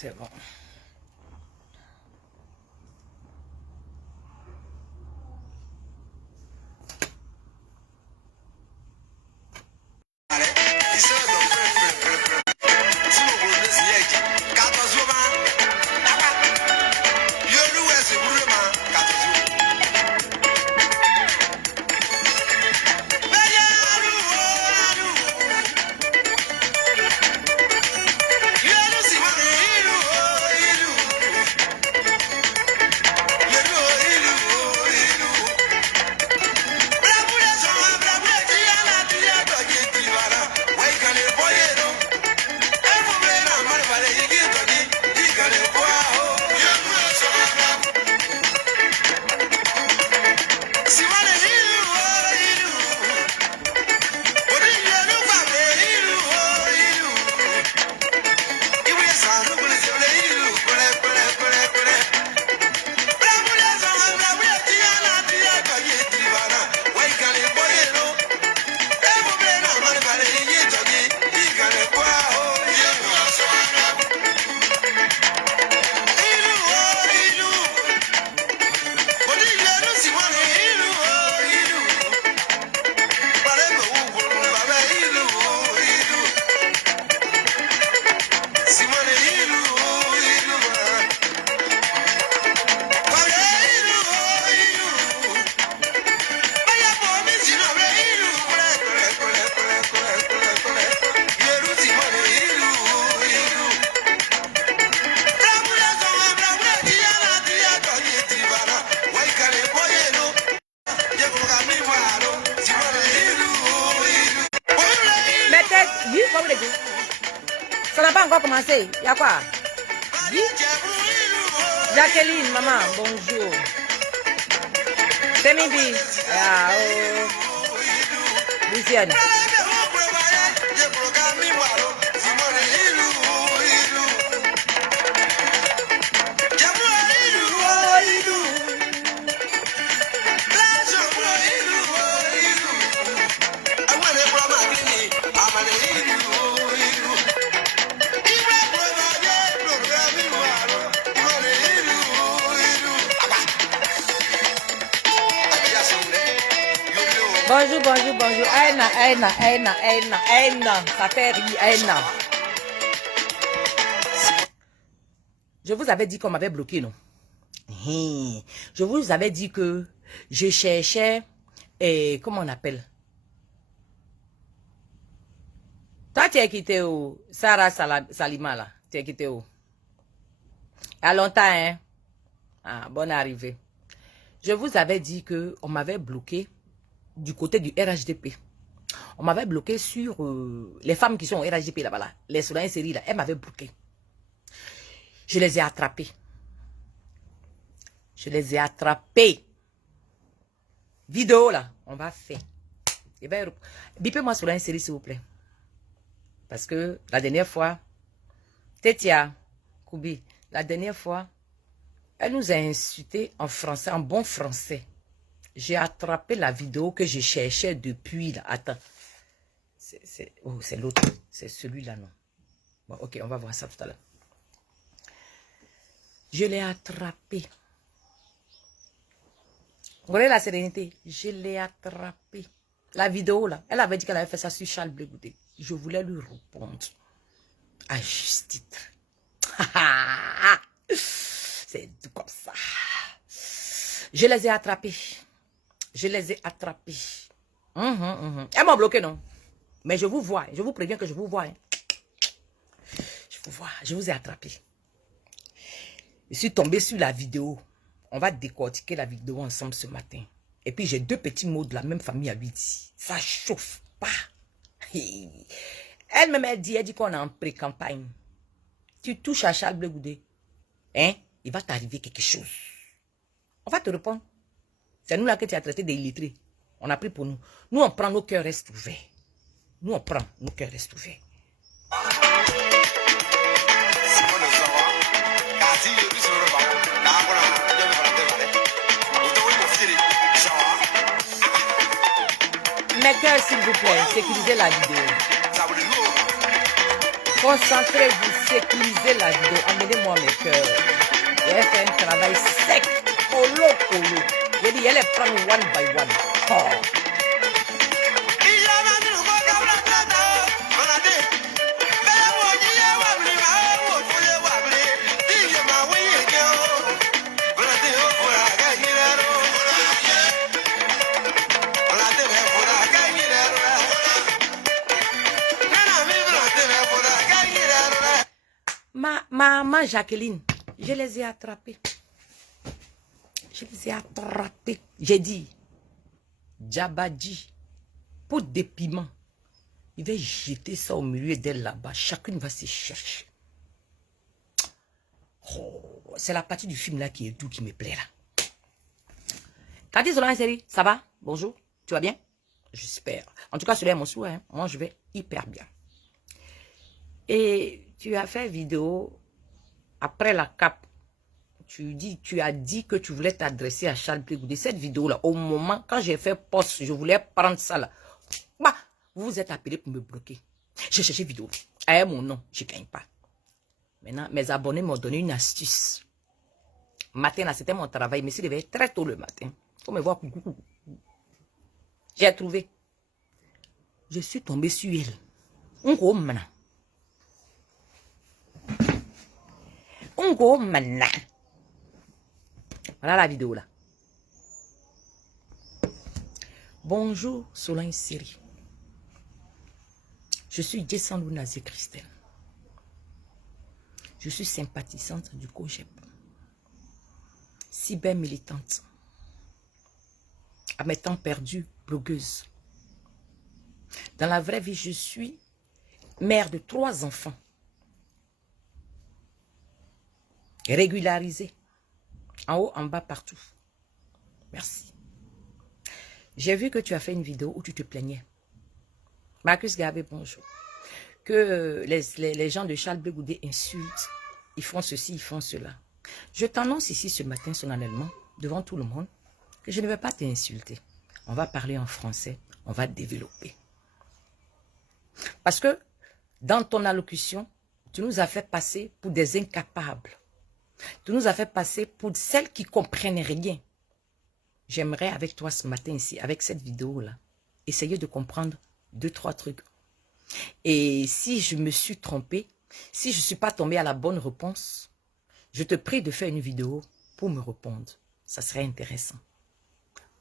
C'est bon. Ça n'a pas encore commencé. Il y a quoi? Jacqueline, maman, bonjour. C'est midi. Ah, oh. Lucienne. Bonjour, bonjour, bonjour. Aina. Ça fait rire, Aina. Je vous avais dit qu'on m'avait bloqué, non? Je vous avais dit que je cherchais, comment on appelle? Toi, tu es quitté où? Sarah Salima, là. Tu es quitté où? À longtemps, hein? Ah, bonne arrivée. Je vous avais dit qu'on m'avait bloqué du côté du RHDP. On m'avait bloqué sur les femmes qui sont au RHDP là-bas, là, les soldats séries là, elles m'avaient bloqué. Je les ai attrapés. Vidéo là, on va faire. Bipez-moi sur la série s'il vous plaît. Parce que la dernière fois, Tetia, Koubi, la dernière fois, elle nous a insulté en français, en bon français. J'ai attrapé la vidéo que je cherchais depuis là. Attends. Oh, c'est l'autre. C'est celui-là, non. Bon, ok, on va voir ça tout à l'heure. Je l'ai attrapé. Vous voyez la sérénité? Je l'ai attrapé. La vidéo, là, elle avait dit qu'elle avait fait ça sur Charles Blé Goudé. Je voulais lui répondre. À juste titre. C'est tout comme ça. Je les ai attrapés. Elles m'ont bloqué, non? Mais je vous vois. Je vous préviens que je vous vois. Hein. Je vous vois. Je vous ai attrapé. Je suis tombé sur la vidéo. On va décortiquer la vidéo ensemble ce matin. Et puis, j'ai deux petits mots de la même famille à lui dire. Ça chauffe pas. Elle-même, elle dit qu'on est en pré-campagne. Tu touches à Charles Blé Goudé. Hein? Il va t'arriver quelque chose. On va te répondre. C'est nous là que tu as traité des illettrés. On a pris pour nous. Nous, on prend, nos cœurs restent ouverts. Nous, on prend, nos cœurs restent ouverts. Mes cœurs, s'il vous plaît, sécurisez la vidéo. Concentrez-vous, sécurisez la vidéo. Emmenez-moi mes cœurs. J'ai fait un travail sec. Colo. J'ai dit, elle est prendre one by one. Oh. Maman Jacqueline, je les ai attrapés. J'ai dit, Djabadji, pour des piments, il va jeter ça au milieu d'elle là-bas. Chacune va se chercher. Oh, c'est la partie du film là qui est doux, qui me plaît là. T'as dit Solange série, ça va? Bonjour, tu vas bien? J'espère. En tout cas, celui-là est mon souhait. Hein. Moi, je vais hyper bien. Et tu as fait vidéo après la cape. Tu as dit que tu voulais t'adresser à Charles Blé Goudé. Cette vidéo-là, au moment, quand j'ai fait post, je voulais prendre ça là. Bah, vous vous êtes appelé pour me bloquer. J'ai cherché vidéo. Avec mon nom, je ne gagne pas. Maintenant, mes abonnés m'ont donné une astuce. Matin, là, c'était mon travail. Je me suis réveillé très tôt le matin. Il faut me voir. J'ai trouvé. Je suis tombé sur elle. Un gros mana. Voilà la vidéo là. Bonjour Solange Seri. Je suis Jessanlou Nazé Christelle. Je suis sympathisante du COJEP. Cyber militante. À mes temps perdus, blogueuse. Dans la vraie vie, je suis mère de 3 enfants. Régularisée. En haut, en bas, partout. Merci. J'ai vu que tu as fait une vidéo où tu te plaignais. Marcus Gabé, bonjour. Que les gens de Charles Blé Goudé insultent. Ils font ceci, ils font cela. Je t'annonce ici ce matin solennellement, devant tout le monde, que je ne vais pas t'insulter. On va parler en français, on va développer. Parce que dans ton allocution, tu nous as fait passer pour des incapables. Tu nous as fait passer pour celles qui ne comprennent rien. J'aimerais avec toi ce matin ici, avec cette vidéo-là, essayer de comprendre 2-3 trucs. Et si je me suis trompée, si je ne suis pas tombée à la bonne réponse, je te prie de faire une vidéo pour me répondre. Ça serait intéressant.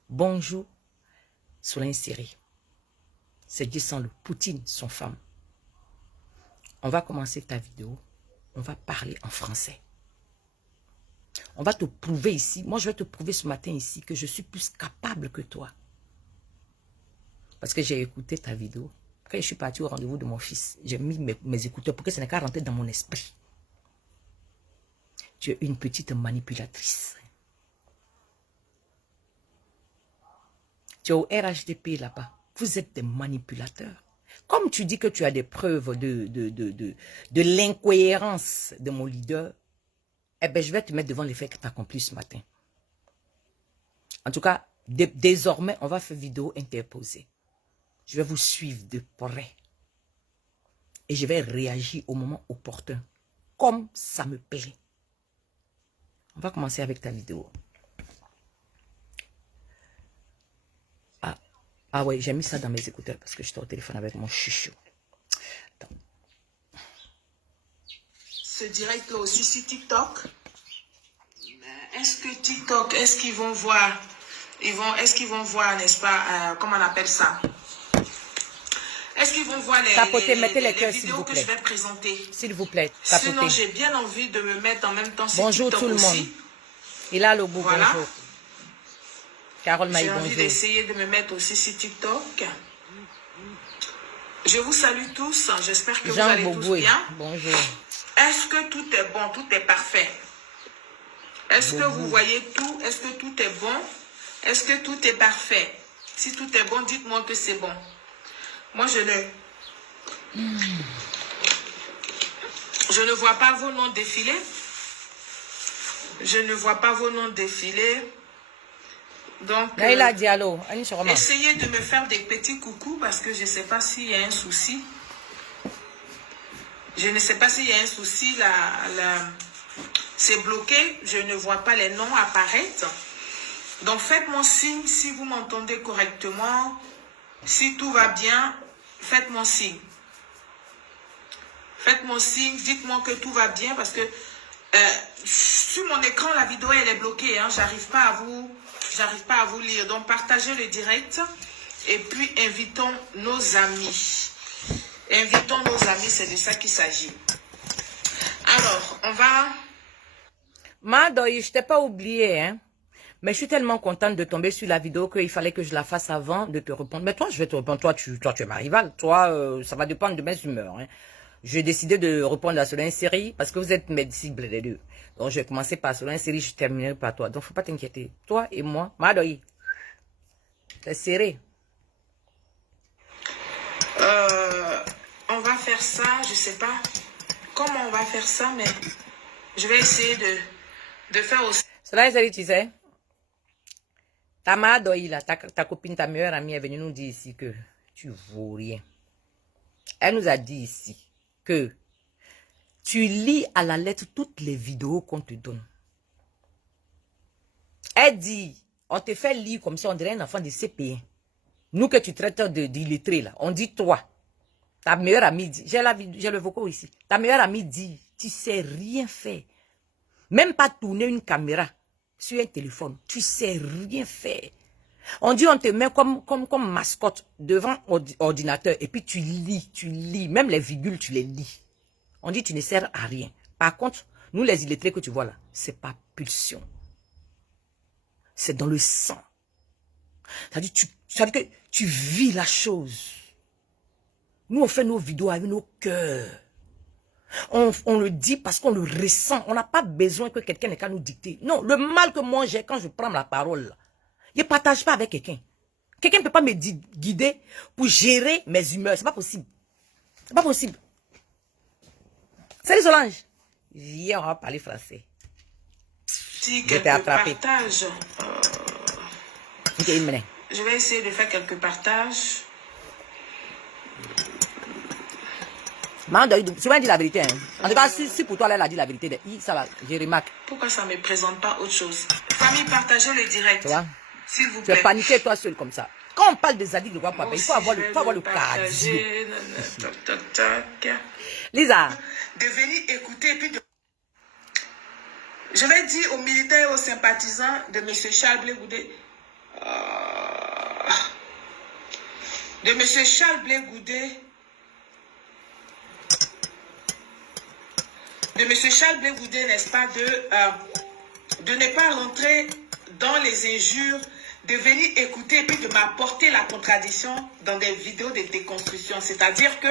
Bonjour, Solange Seri. C'est Jessanlou, Poutine, son femme. On va commencer ta vidéo. On va parler en français. On va te prouver ici, moi je vais te prouver ce matin ici que je suis plus capable que toi. Parce que j'ai écouté ta vidéo. Quand je suis partie au rendez-vous de mon fils, j'ai mis mes écouteurs pour que ce n'est qu'à rentrer dans mon esprit. Tu es une petite manipulatrice. Tu es au RHDP là-bas. Vous êtes des manipulateurs. Comme tu dis que tu as des preuves de l'incohérence de mon leader, eh bien, je vais te mettre devant les faits que tu as accomplis ce matin. En tout cas, désormais, on va faire vidéo interposée. Je vais vous suivre de près. Et je vais réagir au moment opportun. Comme ça me plaît. On va commencer avec ta vidéo. Ah ouais, j'ai mis ça dans mes écouteurs parce que j'étais au téléphone avec mon chouchou. Attends. Ce direct là aussi sur TikTok. Est-ce que TikTok, est-ce qu'ils vont voir, est-ce qu'ils vont voir, n'est-ce pas, comment on appelle ça? Est-ce qu'ils vont voir les vidéos que je vais présenter? S'il vous plaît, tapotez. Sinon, j'ai bien envie de me mettre en même temps sur bonjour TikTok tout le monde. aussi. Il a le bout, voilà. Bonjour. Carole Maï, bonjour. J'ai envie d'essayer de me mettre aussi sur TikTok. Je vous salue tous. J'espère que vous allez tous bien. Bonjour. Est-ce que tout est bon? Tout est parfait? Est-ce que vous voyez tout? Est-ce que tout est bon? Est-ce que tout est parfait? Si tout est bon, dites-moi que c'est bon. Moi, je ne vois pas vos noms défiler. Je ne vois pas vos noms défiler. Donc, essayez de me faire des petits coucous parce que je ne sais pas s'il y a un souci. Je ne sais pas s'il y a un souci, c'est bloqué, je ne vois pas les noms apparaître. Donc faites-moi signe si vous m'entendez correctement. Si tout va bien, faites-moi signe. Faites-moi signe, dites-moi que tout va bien parce que sur mon écran, la vidéo elle est bloquée. Hein, j'arrive pas à vous lire. Donc partagez le direct et puis invitons nos amis. Invitons nos amis, c'est de ça qu'il s'agit. Alors, on va... Madoy, je t'ai pas oublié, hein. Mais je suis tellement contente de tomber sur la vidéo qu'il fallait que je la fasse avant de te répondre. Mais toi, je vais te répondre. Toi, tu es ma rivale. Toi, ça va dépendre de mes humeurs. Hein. J'ai décidé de répondre à cela en série parce que vous êtes mes cibles les deux. Donc, je vais commencer par cela en série, je terminerai par toi. Donc, faut pas t'inquiéter. Toi et moi, Madoy, c'est serré. On va faire ça, je sais pas comment on va faire ça, mais je vais essayer de faire aussi. Cela en série, tu sais. Ta Madoy, là, ta copine, ta meilleure amie est venue nous dire ici que tu vaux rien. Elle nous a dit ici que tu lis à la lettre toutes les vidéos qu'on te donne. Elle dit, on te fait lire comme ça, on dirait un enfant de CP1. Nous que tu traites d'illettré là, on dit toi. Ta meilleure amie dit, j'ai le vocal ici. Ta meilleure amie dit, tu sais rien faire. Même pas tourner une caméra sur un téléphone. Tu sais rien faire. On dit on te met comme mascotte devant ordinateur et puis tu lis. Même les virgules, tu les lis. On dit tu ne sers à rien. Par contre, nous les illettrés que tu vois là, c'est pas pulsion. C'est dans le sang. Ça veut dire que tu vis la chose. Nous, on fait nos vidéos avec nos cœurs. On le dit parce qu'on le ressent. On n'a pas besoin que quelqu'un n'ait qu'à nous dicter. Non, le mal que moi j'ai quand je prends la parole, je ne partage pas avec quelqu'un. Quelqu'un ne peut pas me guider pour gérer mes humeurs. C'est pas possible. C'est pas possible. Salut Solange. Viens, on va parler français. Si je t'ai attrapé. Je vais essayer de faire quelques partages. Souvent dit la vérité. Hein. En tout cas, si pour toi, elle a dit la vérité, ça va, je remarque. Pourquoi ça ne me présente pas autre chose? Famille, partagez le direct. S'il vous plaît. Tu es paniqué toi seul comme ça. Quand on parle des addicts de quoi papa, il faut avoir le cardio. Lisa. De venir écouter et puis de... Je vais dire aux militaires et aux sympathisants de M. Charles Blé Goudé. De M. Charles Blé Goudé. De M. Charles Blé Goudé, n'est-ce pas, de ne pas rentrer dans les injures, de venir écouter et puis de m'apporter la contradiction dans des vidéos de déconstruction. C'est-à-dire que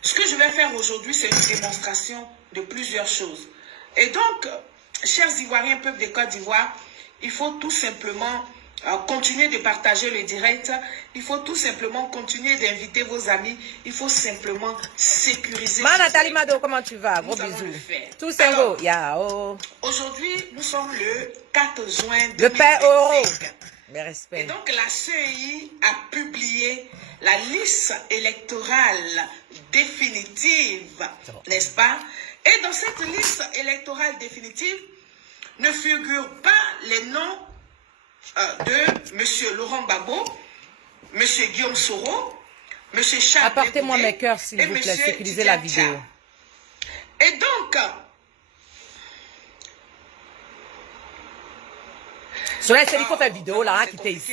ce que je vais faire aujourd'hui, c'est une démonstration de plusieurs choses. Et donc, chers Ivoiriens, peuple de Côte d'Ivoire, il faut tout simplement continuer de partager le direct. Il faut tout simplement continuer d'inviter vos amis. Il faut simplement sécuriser. Nathalie Mado, comment tu vas? Gros bisous. Tout c'est beau. Aujourd'hui, nous sommes le 4 juin 2025. Le Père Oro. Mes respects. Et donc, la CEI a publié la liste électorale définitive, n'est-ce pas? Et dans cette liste électorale définitive ne figurent pas les noms de M. Laurent Gbagbo, M. Guillaume Soro, M. Charles. Apportez-moi mes cœurs, s'il vous plaît, sécurisez la vidéo. Et donc, Solange, il faut faire vidéo là, qui était ici.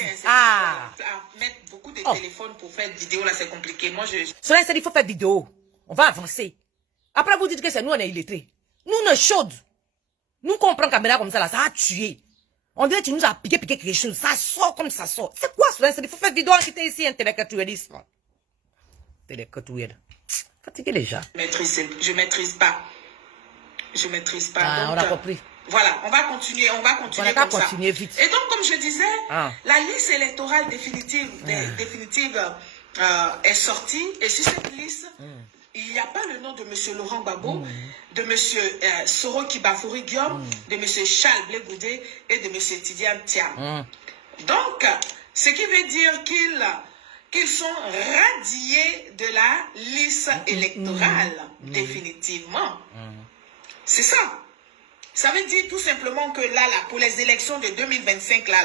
Mettre beaucoup de téléphones pour faire vidéo là, c'est compliqué. Moi, Solange, il faut faire vidéo. On va avancer. Après, vous dites que c'est nous, on est illettrés. Nous, on est chauds. Nous, qu'on prend caméra comme ça là, ça a tué. On dirait que tu nous as piqué quelque chose. Ça sort comme ça sort. C'est quoi Solange? Il faut faire vidéo qui était ici, intellectualisme. Intellectuel. Fatigué les gens. Je maîtrise pas. Je maîtrise pas. Ah, donc, on a compris. Voilà, on va continuer On comme va ça. continuer vite. Et donc, comme je disais, la liste électorale définitive est sortie. Et sur cette liste, il n'y a pas le nom de M. Laurent Gbagbo, de M. Soro Kibafouri Guillaume, de M. Charles Blé Goudé et de M. Tidiane Thiam. Donc, ce qui veut dire qu'ils sont radiés de la liste électorale, définitivement. C'est ça. Ça veut dire tout simplement que là, pour les élections de 2025, là,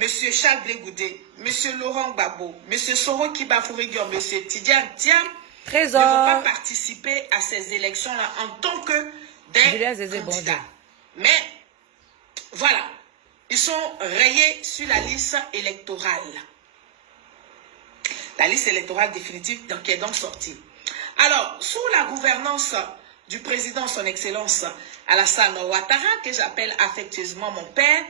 M. Charles Blé Goudé, M. Laurent Gbagbo, M. Soro Kibafourigion, M. Tidiane Thiam ne vont pas participer à ces élections-là en tant que des candidats. Mais voilà, ils sont rayés sur la liste électorale. La liste électorale définitive qui est donc sortie. Alors, sous la gouvernance du président, son excellence Alassane Ouattara, que j'appelle affectueusement mon père,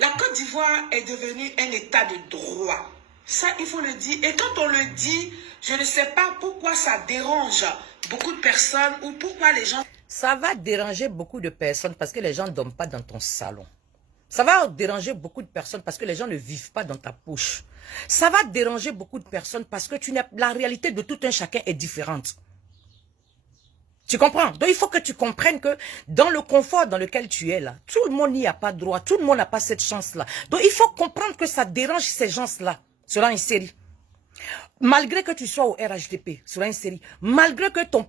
la Côte d'Ivoire est devenue un état de droit. Ça, il faut le dire. Et quand on le dit, je ne sais pas pourquoi ça dérange beaucoup de personnes ou pourquoi les gens... Ça va déranger beaucoup de personnes parce que les gens ne dorment pas dans ton salon. Ça va déranger beaucoup de personnes parce que les gens ne vivent pas dans ta poche. Ça va déranger beaucoup de personnes parce que la réalité de tout un chacun est différente. Tu comprends? Donc il faut que tu comprennes que dans le confort dans lequel tu es là, tout le monde n'y a pas droit, tout le monde n'a pas cette chance-là. Donc il faut comprendre que ça dérange ces gens-là, selon une série. Malgré que tu sois au RHDP, selon une série, malgré que ton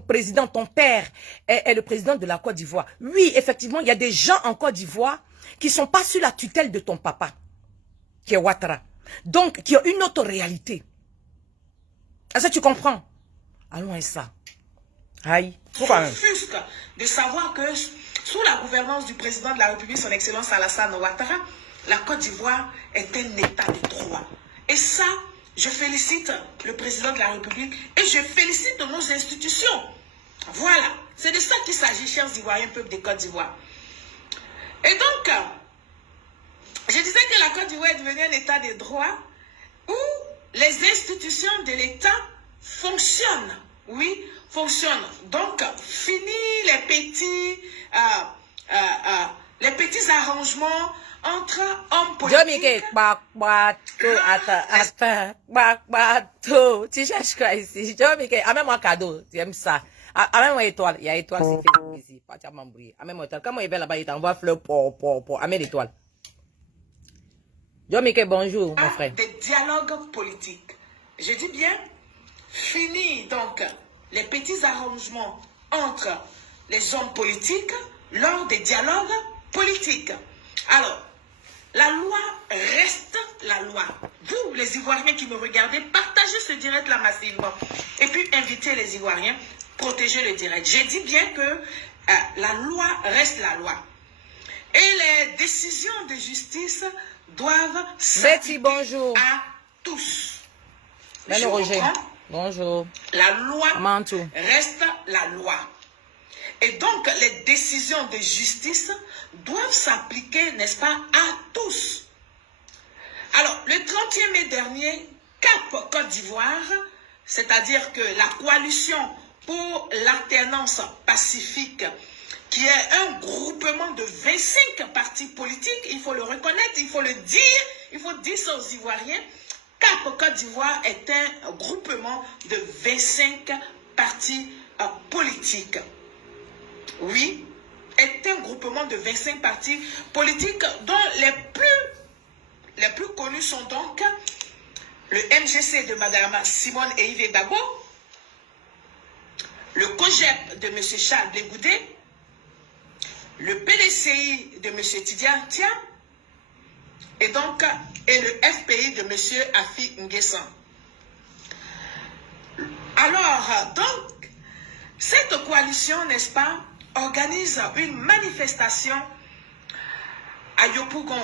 président, ton père est le président de la Côte d'Ivoire, oui, effectivement, il y a des gens en Côte d'Ivoire qui ne sont pas sous la tutelle de ton papa, qui est Ouattara. Donc, qui ont une autre réalité. Est-ce que tu comprends? Allons à ça. Aïe. S'offusque de savoir que sous la gouvernance du président de la République, son excellence Alassane Ouattara, la Côte d'Ivoire est un état de droit. Et ça, je félicite le président de la République et je félicite nos institutions. Voilà. C'est de ça qu'il s'agit, chers Ivoiriens, peuple de Côte d'Ivoire. Et donc, je disais que la Côte d'Ivoire est devenue un état de droit où les institutions de l'État fonctionnent. Oui, fonctionnent. Donc, fini les petits arrangements entre hommes politiques. Tu cherches quoi ici? Amène-moi un cadeau. Tu aimes ça? Amène-moi une étoile. Il y a une étoile ici. Amène-moi une étoile. Comme il est là-bas, il t'envoie fleur pour. Amène l'étoile. Bonjour, mon frère. Des dialogues politiques. Je dis bien, fini donc les petits arrangements entre les hommes politiques lors des dialogues politiques. Alors, la loi reste la loi. Vous, les Ivoiriens qui me regardez, partagez ce direct-là massivement. Et puis, invitez les Ivoiriens, protégez le direct. J'ai dit bien que la loi reste la loi. Et les décisions de justice doivent s'appliquer à tous. Roger. Bonjour. La loi reste la loi. Et donc, les décisions de justice doivent s'appliquer, n'est-ce pas, à tous. Alors, le 31 mai dernier, Cap Côte d'Ivoire, c'est-à-dire que la coalition pour l'alternance pacifique, qui est un groupement de 25 partis politiques, il faut le reconnaître, il faut le dire, il faut dire ça aux Ivoiriens, Cap Côte d'Ivoire est un groupement de 25 partis politiques. Oui, est un groupement de 25 partis politiques dont les plus connus sont donc le MGC de Mme Simone et Yves Gbagbo, le COGEP de M. Charles Blé Goudé, le PDCI de M. Tidiane Thiam et le FPI de M. Afi Nguessan. Alors, donc, cette coalition, n'est-ce pas, organise une manifestation à Yopougon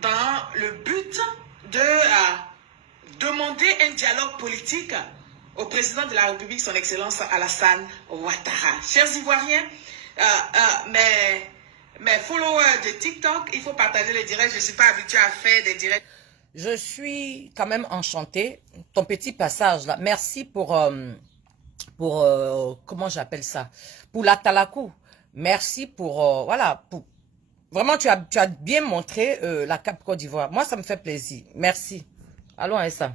dans le but de demander un dialogue politique au président de la République, son excellence Alassane Ouattara. Chers Ivoiriens, mes followers de TikTok, il faut partager les directs. Je ne suis pas habituée à faire des directs. Je suis quand même enchantée. Ton petit passage là, merci pour comment j'appelle ça, pour la Talakou. Merci pour, voilà, vraiment tu as bien montré la Cap Côte d'Ivoire. Moi, ça me fait plaisir. Merci. Allons à ça.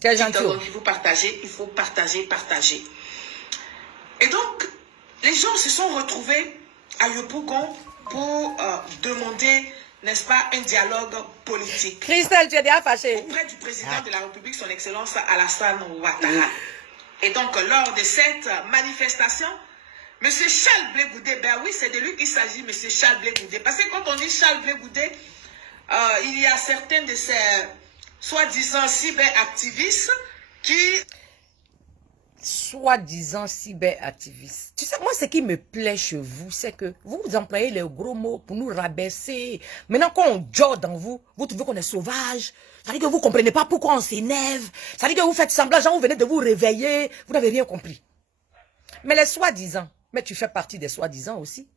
Quel gentil. Donc, il faut partager. Et donc, les gens se sont retrouvés à Yopougon pour demander n'est-ce pas, un dialogue politique Christelle, tu es déjà fâchée. auprès du président de la République, son Excellence Alassane Ouattara. Et donc, lors de cette manifestation, M. Charles Blé Goudé, ben oui, c'est de lui qu'il s'agit, M. Charles Blé Goudé. Parce que quand on dit Charles Blé Goudé, il y a certains de ces soi-disant cyberactivistes qui... Soi-disant cyberactivistes. Tu sais, moi, ce qui me plaît chez vous, c'est que vous employez les gros mots pour nous rabaisser. Maintenant, quand on jure dans vous, vous trouvez qu'on est sauvage. Ça veut dire que vous ne comprenez pas pourquoi on s'énerve. Ça veut dire que vous faites semblant, genre vous venez de vous réveiller. Vous n'avez rien compris. Mais les soi-disant, mais tu fais partie des soi-disant aussi,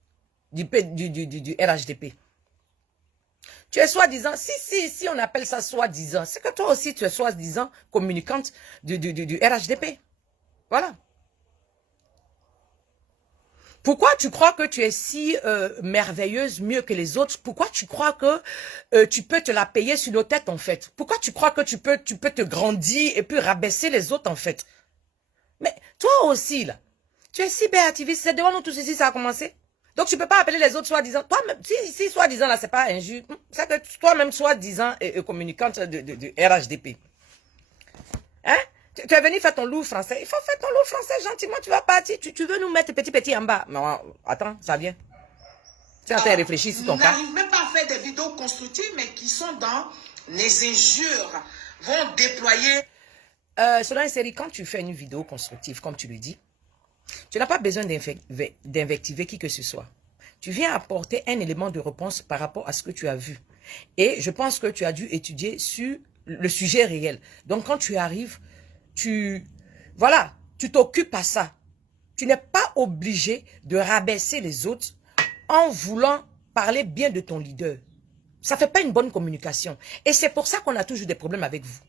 du RHDP. Tu es soi-disant, si on appelle ça soi-disant, c'est que toi aussi tu es soi-disant communicante du RHDP. Voilà. Pourquoi tu crois que tu es si merveilleuse, mieux que les autres? Pourquoi tu crois que tu peux te la payer sur nos têtes en fait? Pourquoi tu crois que tu peux te grandir et puis rabaisser les autres en fait? Mais toi aussi là, tu es cyberactiviste, c'est devant nous tous ici ça a commencé. Donc tu ne peux pas appeler les autres soi-disant. Toi-même, si soi-disant là c'est pas injuste, c'est que toi-même soi-disant communicante de RHDP. Hein? Tu es venu faire ton loup français. Il faut faire ton loup français gentiment. Tu vas partir. Tu veux nous mettre petit en bas. Non, attends, ça vient. Tu es en train de réfléchir sur ton cas. N'arrivent même pas à faire des vidéos constructives, mais qui sont dans les injures, vont déployer. Selon une série, quand tu fais une vidéo constructive, comme tu le dis, tu n'as pas besoin d'invectiver qui que ce soit. Tu viens apporter un élément de réponse par rapport à ce que tu as vu. Et je pense que tu as dû étudier sur le sujet réel. Donc, quand tu arrives, tu t'occupes à ça. Tu n'es pas obligé de rabaisser les autres en voulant parler bien de ton leader. Ça ne fait pas une bonne communication. Et c'est pour ça qu'on a toujours des problèmes avec vous.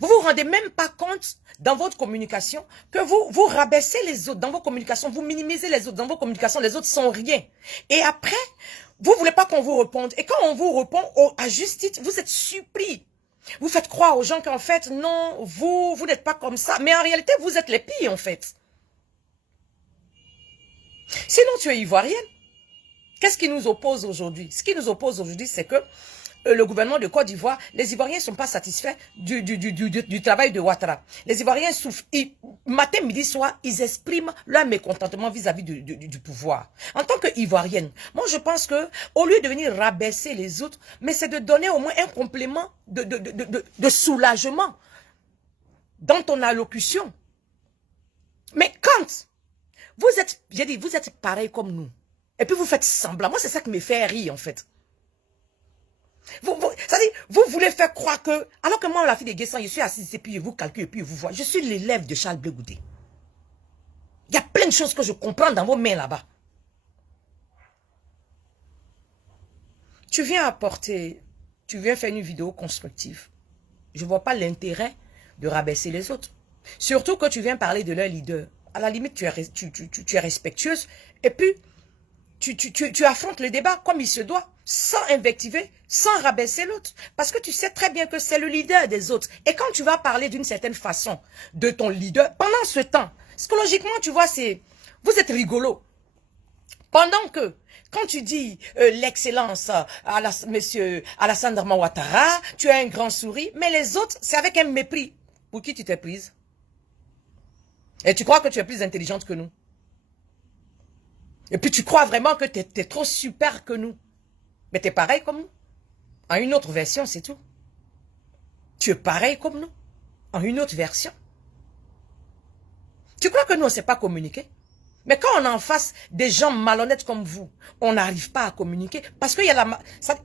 Vous vous rendez même pas compte dans votre communication que vous rabaissez les autres dans vos communications, vous minimisez les autres dans vos communications, les autres sont rien. Et après, vous ne voulez pas qu'on vous réponde. Et quand on vous répond à juste titre, vous êtes surpris. Vous faites croire aux gens qu'en fait, non, vous n'êtes pas comme ça. Mais en réalité, vous êtes les pires, en fait. Sinon, tu es ivoirienne. Qu'est-ce qui nous oppose aujourd'hui? Ce qui nous oppose aujourd'hui, c'est que le gouvernement de Côte d'Ivoire, les Ivoiriens ne sont pas satisfaits du travail de Ouattara. Les Ivoiriens souffrent. Matin, midi, soir, ils expriment leur mécontentement vis-à-vis du pouvoir. En tant qu'Ivoirienne, moi je pense que au lieu de venir rabaisser les autres, mais c'est de donner au moins un complément de soulagement dans ton allocution. Mais quand vous êtes, j'ai dit, vous êtes pareil comme nous, et puis vous faites semblant, moi c'est ça qui me fait rire en fait. Vous voulez faire croire que, alors que moi, la fille de Guessant, je suis assise et puis je vous calcule et puis je vous vois. Je suis l'élève de Charles Blé Goudé. Il y a plein de choses que je comprends dans vos mains là-bas. Tu viens faire une vidéo constructive. Je ne vois pas l'intérêt de rabaisser les autres. Surtout que tu viens parler de leur leader. À la limite, tu es respectueuse et puis tu affrontes le débat comme il se doit, sans invectiver, sans rabaisser l'autre. Parce que tu sais très bien que c'est le leader des autres. Et quand tu vas parler d'une certaine façon de ton leader, pendant ce temps, psychologiquement, tu vois, vous êtes rigolo. Pendant que, quand tu dis l'excellence à monsieur Alassane Ouattara, tu as un grand sourire, mais les autres, c'est avec un mépris. Pour qui tu t'es prise? Et tu crois que tu es plus intelligente que nous? Et puis tu crois vraiment que tu es trop super que nous. Mais tu es pareil comme nous. En une autre version, c'est tout. Tu es pareil comme nous. En une autre version. Tu crois que nous, on ne sait pas communiquer? Mais quand on est en face des gens malhonnêtes comme vous, on n'arrive pas à communiquer. Parce que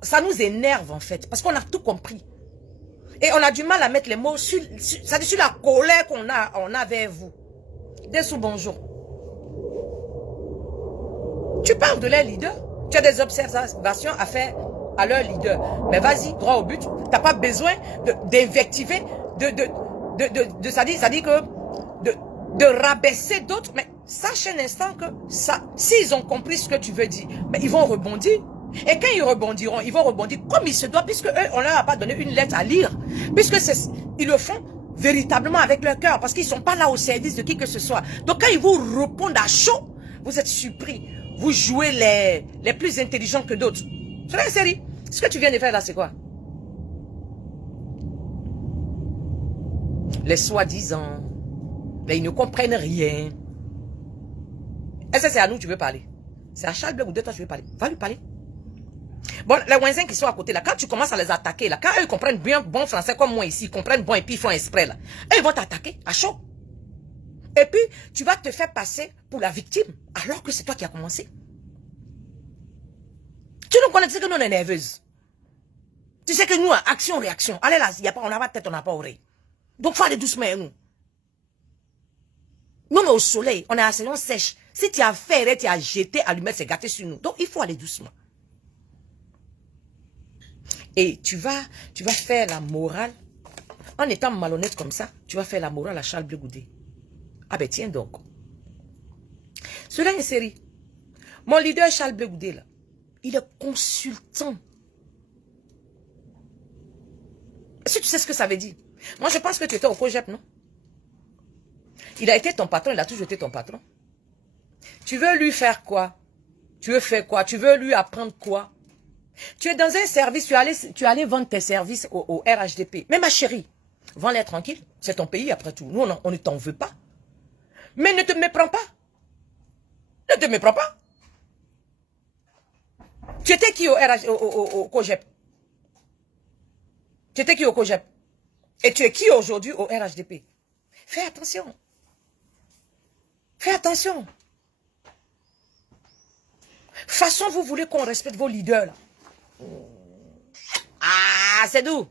ça nous énerve en fait. Parce qu'on a tout compris. Et on a du mal à mettre les mots sur la colère qu'on a vers vous. Dessous, bonjour. Tu parles de leur leader. Tu as des observations à faire à leur leader. Mais vas-y, droit au but. Tu n'as pas besoin d'invectiver, c'est-à-dire que de rabaisser d'autres. Mais sache un instant que s'ils ont compris ce que tu veux dire, mais ils vont rebondir. Et quand ils rebondiront, ils vont rebondir comme il se doit, puisque eux, on leur a pas donné une lettre à lire. Puisque ils le font véritablement avec leur cœur, parce qu'ils ne sont pas là au service de qui que ce soit. Donc quand ils vous répondent à chaud, vous êtes surpris. Vous jouez les plus intelligents que d'autres. C'est la série. Ce que tu viens de faire là, c'est quoi? Les soi-disant, ils ne comprennent rien. Est-ce que c'est à nous que tu veux parler? C'est à Charles Blé Goudé, toi tu veux parler. Va lui parler. Bon, les Wenzins qui sont à côté là, quand tu commences à les attaquer là, quand eux comprennent bien bon français comme moi ici, ils comprennent bon et puis ils font exprès là, eux ils vont t'attaquer à chaud. Et puis, tu vas te faire passer pour la victime, alors que c'est toi qui as commencé. Tu nous connais, tu sais que nous on est nerveuses. Tu sais que nous, action, réaction. Allez là, y a pas, on n'a pas de tête, on n'a pas oreille. Donc, faut aller doucement, nous. Nous, on est au soleil, on est à saison sèche. Si tu as fait, tu as jeté, allumette, c'est gâté sur nous. Donc, il faut aller doucement. Et tu vas faire la morale. En étant malhonnête comme ça, tu vas faire la morale à Charles Blé Goudé. Ah ben tiens donc. Cela est une série. Mon leader Charles Blé Goudé, là, il est consultant. Est-ce que tu sais ce que ça veut dire? Moi, je pense que tu étais au COGEP, non? Il a été ton patron, il a toujours été ton patron. Tu veux lui faire quoi? Tu veux faire quoi? Tu veux lui apprendre quoi? Tu es dans un service, tu es allé vendre tes services au RHDP. Mais ma chérie, vends-les tranquille. C'est ton pays après tout. Nous, on ne t'en veut pas. Mais ne te méprends pas. Ne te méprends pas. Tu étais qui au COGEP? Tu étais qui au COGEP? Et tu es qui aujourd'hui au RHDP? Fais attention. Fais attention. Façon, vous voulez qu'on respecte vos leaders là. Ah, c'est d'où?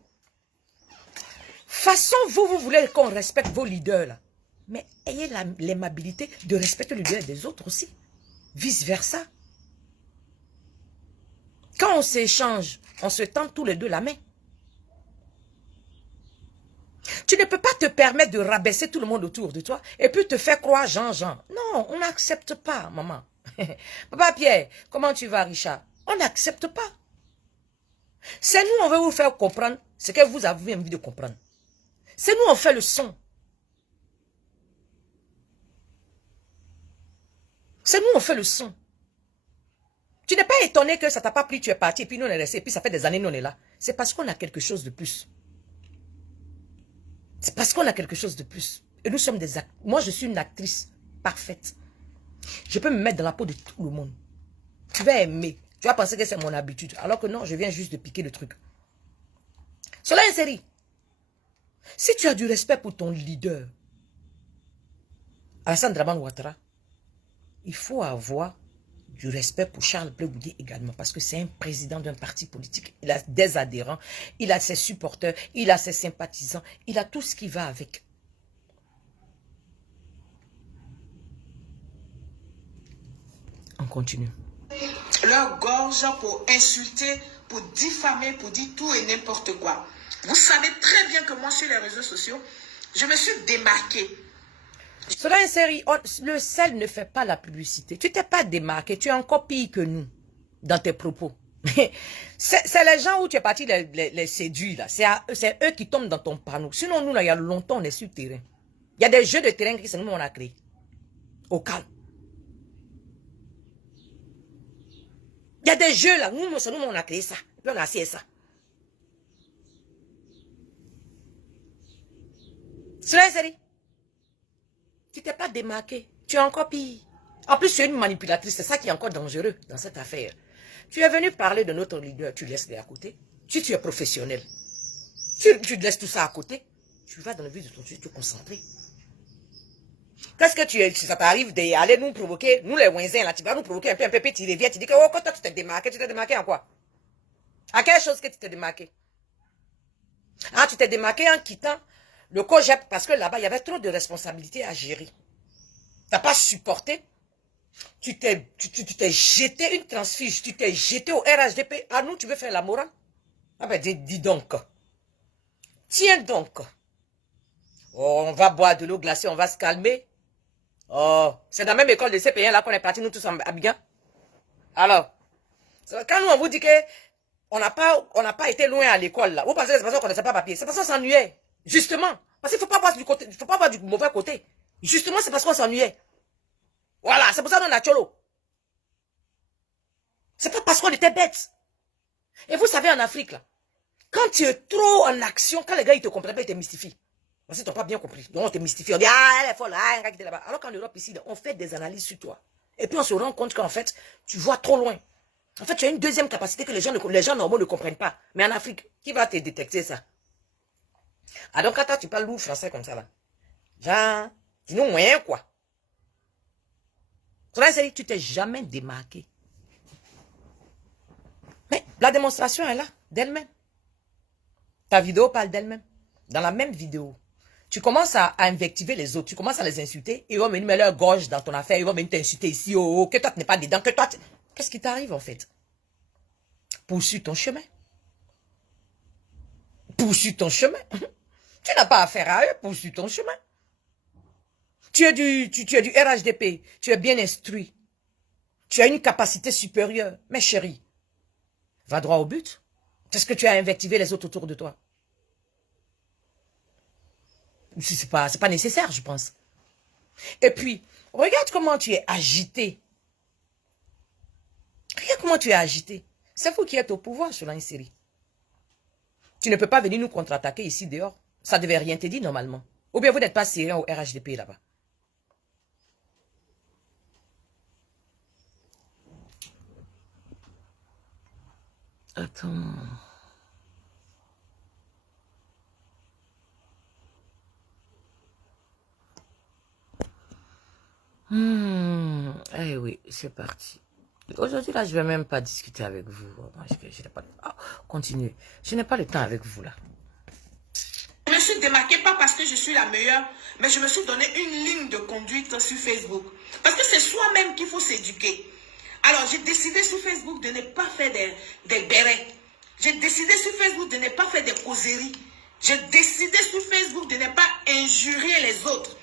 Façon, vous voulez qu'on respecte vos leaders là. Mais ayez l'aimabilité de respecter le leader des autres aussi. Vice versa. Quand on s'échange, on se tend tous les deux la main. Tu ne peux pas te permettre de rabaisser tout le monde autour de toi et puis te faire croire Jean. Non, on n'accepte pas, maman. Papa Pierre, comment tu vas, Richard? On n'accepte pas. C'est nous, on veut vous faire comprendre ce que vous avez envie de comprendre. C'est nous, on fait le son. C'est nous, on fait le son. Tu n'es pas étonné que ça t'a pas pris, tu es parti, et puis nous, on est resté, et puis ça fait des années, nous, on est là. C'est parce qu'on a quelque chose de plus. C'est parce qu'on a quelque chose de plus. Et nous sommes des acteurs. Moi, je suis une actrice parfaite. Je peux me mettre dans la peau de tout le monde. Tu vas aimer. Tu vas penser que c'est mon habitude. Alors que non, je viens juste de piquer le truc. Cela est une série. Si tu as du respect pour ton leader, Alassane Dramane Ouattara, il faut avoir du respect pour Charles Blé Goudé également, parce que c'est un président d'un parti politique. Il a des adhérents, il a ses supporters, il a ses sympathisants, il a tout ce qui va avec. On continue. Leur gorge pour insulter, pour diffamer, pour dire tout et n'importe quoi. Vous savez très bien que moi, sur les réseaux sociaux, je me suis démarquée. Cela est une série. Le sel ne fait pas la publicité. Tu t'es pas démarqué. Tu es encore pire que nous dans tes propos. C'est les gens où tu es parti les séduire là. C'est eux qui tombent dans ton panneau. Sinon, nous, là, il y a longtemps, on est sur le terrain. Il y a des jeux de terrain qui c'est nous, on a créé. Au calme. Il y a des jeux là. Nous, c'est nous, on a créé ça. Et puis on a essayé ça. Cela est une série. Tu t'es pas démarqué. Tu es encore pire. En plus, tu es une manipulatrice. C'est ça qui est encore dangereux dans cette affaire. Tu es venu parler de notre leader. Tu laisses les à côté. Si tu es professionnel, tu laisses tout ça à côté. Tu vas dans le vif de ton sujet, te concentrer. Qu'est-ce que ça t'arrive d'aller nous provoquer, nous les Wenzins, là, tu vas nous provoquer un peu, tu reviens, tu dis que oh, quand toi tu t'es démarqué en quoi? À quelle chose que tu t'es démarqué? Ah, tu t'es démarqué en quittant le COGEP, parce que là-bas, il y avait trop de responsabilités à gérer. Tu n'as pas supporté. Tu t'es jeté une transfuge. Tu t'es jeté au RHDP. Ah, nous, tu veux faire la morale? Ah ben, dis donc. Tiens donc. Oh, on va boire de l'eau glacée, on va se calmer. Oh, c'est dans la même école de ces pays-là qu'on est partis, nous tous en Abidjan. Alors, quand nous, on vous dit que on n'a pas été loin à l'école, là. Vous pensez que c'est parce qu'on ne connaissait pas papier. C'est parce qu'on s'ennuyait. Justement. Parce qu'il ne faut pas voir du côté, il faut pas voir du mauvais côté. Justement, c'est parce qu'on s'ennuyait. Voilà, c'est pour ça qu'on a cholo. C'est pas parce qu'on était bêtes. Et vous savez, en Afrique, là, quand tu es trop en action, quand les gars, ils te comprennent pas, ils te mystifient. Parce qu'ils t'ont pas bien compris. Donc, on te mystifie. On dit, ah, elle est folle, ah, un gars qui est là-bas. Alors qu'en Europe, ici, on fait des analyses sur toi. Et puis, on se rend compte qu'en fait, tu vois trop loin. En fait, tu as une deuxième capacité que les gens normaux ne comprennent pas. Mais en Afrique, qui va te détecter ça? Ah, donc, quand toi, tu parles lourd français comme ça, là. Genre, tu n'as moyen, quoi. Tu t'es jamais démarqué. Mais la démonstration est là, d'elle-même. Ta vidéo parle d'elle-même. Dans la même vidéo, tu commences à invectiver les autres, tu commences à les insulter, et ils vont venir mettre leur gorge dans ton affaire, ils vont venir t'insulter ici, oh, que toi tu n'es pas dedans, que toi... Qu'est-ce qui t'arrive en fait? Poursuis ton chemin. Poursuis ton chemin. Tu n'as pas affaire à eux, poursuis ton chemin. Tu es du RHDP, tu es bien instruit. Tu as une capacité supérieure. Mais chérie, va droit au but. Est-ce que tu as invectivé les autres autour de toi? C'est pas nécessaire, je pense. Et puis, regarde comment tu es agité. Regarde comment tu es agité. C'est vous qui êtes au pouvoir sur une série. Tu ne peux pas venir nous contre-attaquer ici dehors. Ça devait rien te dire normalement. Ou bien vous n'êtes pas syrien au RHDP là-bas. Attends. Eh oui, c'est parti. Aujourd'hui, là, je ne vais même pas discuter avec vous. Je n'ai pas... continuez. Je n'ai pas le temps avec vous, là. Je me suis démarquée pas parce que je suis la meilleure, mais je me suis donné une ligne de conduite sur Facebook. Parce que c'est soi-même qu'il faut s'éduquer. Alors, j'ai décidé sur Facebook de ne pas faire des bérets. J'ai décidé sur Facebook de ne pas faire des causeries. J'ai décidé sur Facebook de ne pas injurier les autres.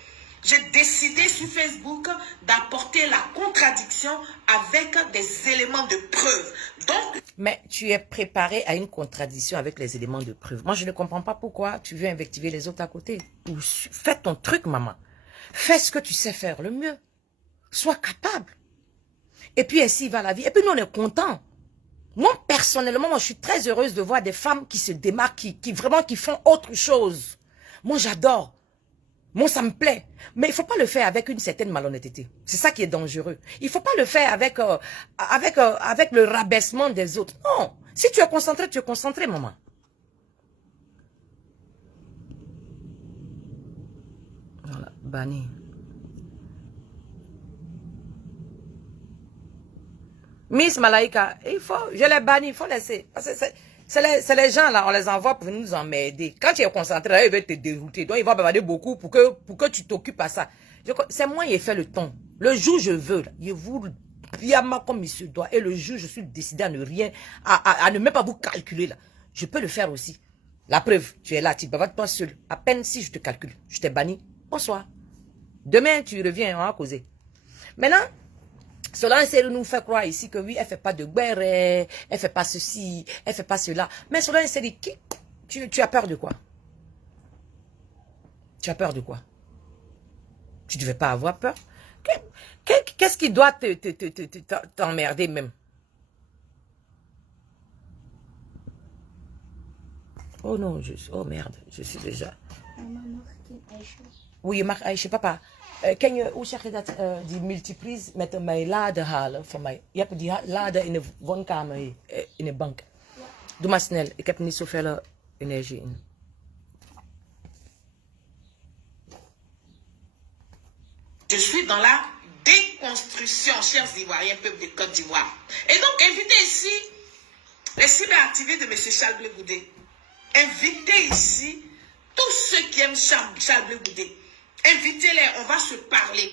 J'ai décidé sur Facebook d'apporter la contradiction avec des éléments de preuve. Donc, mais tu es préparé à une contradiction avec les éléments de preuve. Moi, je ne comprends pas pourquoi tu veux invectiver les autres à côté. Fais ton truc, maman. Fais ce que tu sais faire le mieux. Sois capable. Et puis ainsi va la vie. Et puis nous, on est contents. Moi, personnellement, je suis très heureuse de voir des femmes qui se démarquent, qui font autre chose. Moi, j'adore. Moi, ça me plaît. Mais il ne faut pas le faire avec une certaine malhonnêteté. C'est ça qui est dangereux. Il ne faut pas le faire avec le rabaissement des autres. Non. Si tu es concentré, maman. Voilà, banni. Miss Malaika, je l'ai banni, il faut laisser. C'est les gens là, on les envoie pour nous emmerder. Quand tu es concentré, là, ils veulent te dérouter. Donc, ils vont bavarder beaucoup pour que tu t'occupes à ça. C'est moi qui ai fait le ton. Le jour je veux, là, je vous piama comme il se doit. Et le jour je suis décidé à ne rien, à ne même pas vous calculer là. Je peux le faire aussi. La preuve, tu es là, tu ne bavardes pas seul. À peine si je te calcule, je t'ai banni. Bonsoir. Demain, tu reviens, on va causer. Maintenant, Solange Seri nous fait croire ici que oui, elle ne fait pas de guerre, elle ne fait pas ceci, elle ne fait pas cela. Mais Solange Seri, tu as peur de quoi? Tu as peur de quoi? Tu ne devais pas avoir peur. Qu'est-ce qui doit t'emmerder même? Oh non, oh merde, je suis déjà... Oui, Mark Aïcha, papa. Ken je, hoe zeg je dat, die multiprise met mijn laden halen van mij? Je hebt die laden in de woonkamer, in de bank. Ja. Doe maar snel, ik heb niet zoveel energie in. Je suis dans la déconstruction, chers Ivoiriens, peuple de Côte d'Ivoire. Et donc, invitez ici les cyberactivistes de M. Charles Blé Goudé. Invitez ici tous ceux qui aiment Charles Blé Goudé. Invitez-les, on va se parler.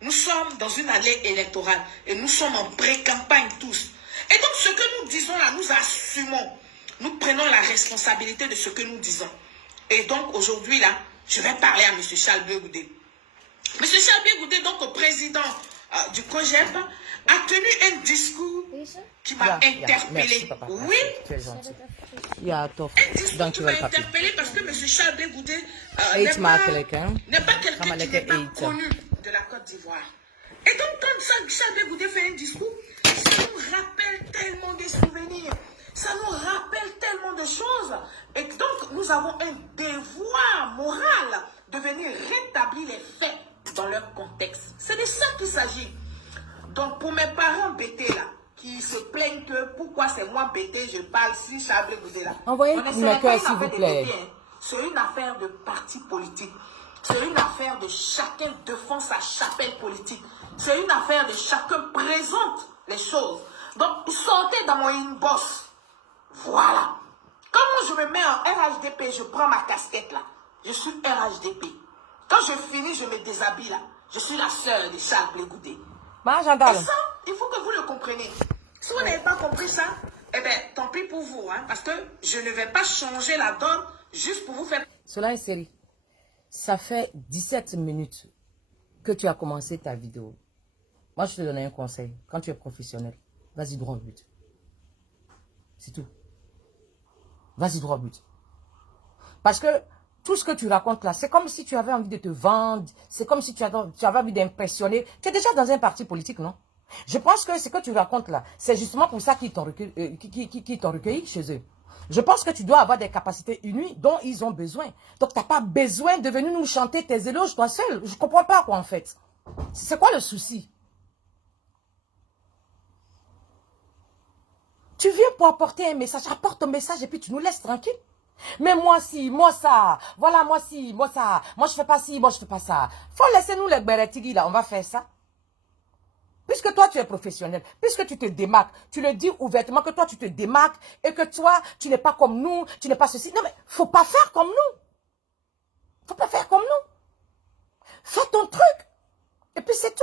Nous sommes dans une année électorale et nous sommes en pré-campagne tous. Et donc ce que nous disons là, nous assumons. Nous prenons la responsabilité de ce que nous disons. Et donc aujourd'hui là, je vais parler à M. Charles Blé Goudé. M. Charles Blé Goudé, donc président du COGEP, a tenu un discours qui m'a interpellé. Oui. Un discours qui m'a interpellé parce que M. Charles Blé Goudé n'est pas quelqu'un qui n'est pas connu de la Côte d'Ivoire. Et donc quand Charles Blé Goudé fait un discours, ça nous rappelle tellement des souvenirs. Ça nous bêtés là, qui se plaignent que pourquoi c'est moi bêté, je parle si Charles Blé Goudé là. Envoyez On une cœur, s'il vous plaît. C'est une affaire de parti politique. C'est une affaire de chacun défend sa chapelle politique. C'est une affaire de chacun présente les choses. Donc, sortez dans mon inbox. Voilà. Quand moi je me mets en RHDP, je prends ma casquette là. Je suis RHDP. Quand je finis, je me déshabille là. Je suis la sœur de Charles Blé Goudé. Et ça, il faut que vous le compreniez. Si vous n'avez pas compris ça, eh bien, tant pis pour vous. Hein, parce que je ne vais pas changer la donne juste pour vous faire... Cela est série. Ça fait 17 minutes que tu as commencé ta vidéo. Moi, je te donne un conseil. Quand tu es professionnel, vas-y droit au but. C'est tout. Vas-y droit au but. Parce que tout ce que tu racontes là, c'est comme si tu avais envie de te vendre. C'est comme si tu avais envie d'impressionner. Tu es déjà dans un parti politique, non? Je pense que ce que tu racontes là, c'est justement pour ça qu'ils t'ont recueilli chez eux. Je pense que tu dois avoir des capacités inouïes dont ils ont besoin. Donc, tu n'as pas besoin de venir nous chanter tes éloges toi seul. Je ne comprends pas quoi en fait. C'est quoi le souci? Tu viens pour apporter un message, apporte ton message et puis tu nous laisses tranquille. Mais moi si, moi ça, voilà moi si, moi ça, moi je fais pas ci, moi je fais pas ça. Faut laisser nous les bérétigui là, on va faire ça. Puisque toi tu es professionnel, puisque tu te démarques, tu le dis ouvertement que toi tu te démarques et que toi tu n'es pas comme nous, tu n'es pas ceci. Non mais faut pas faire comme nous. Faut pas faire comme nous. Fais ton truc et puis c'est tout.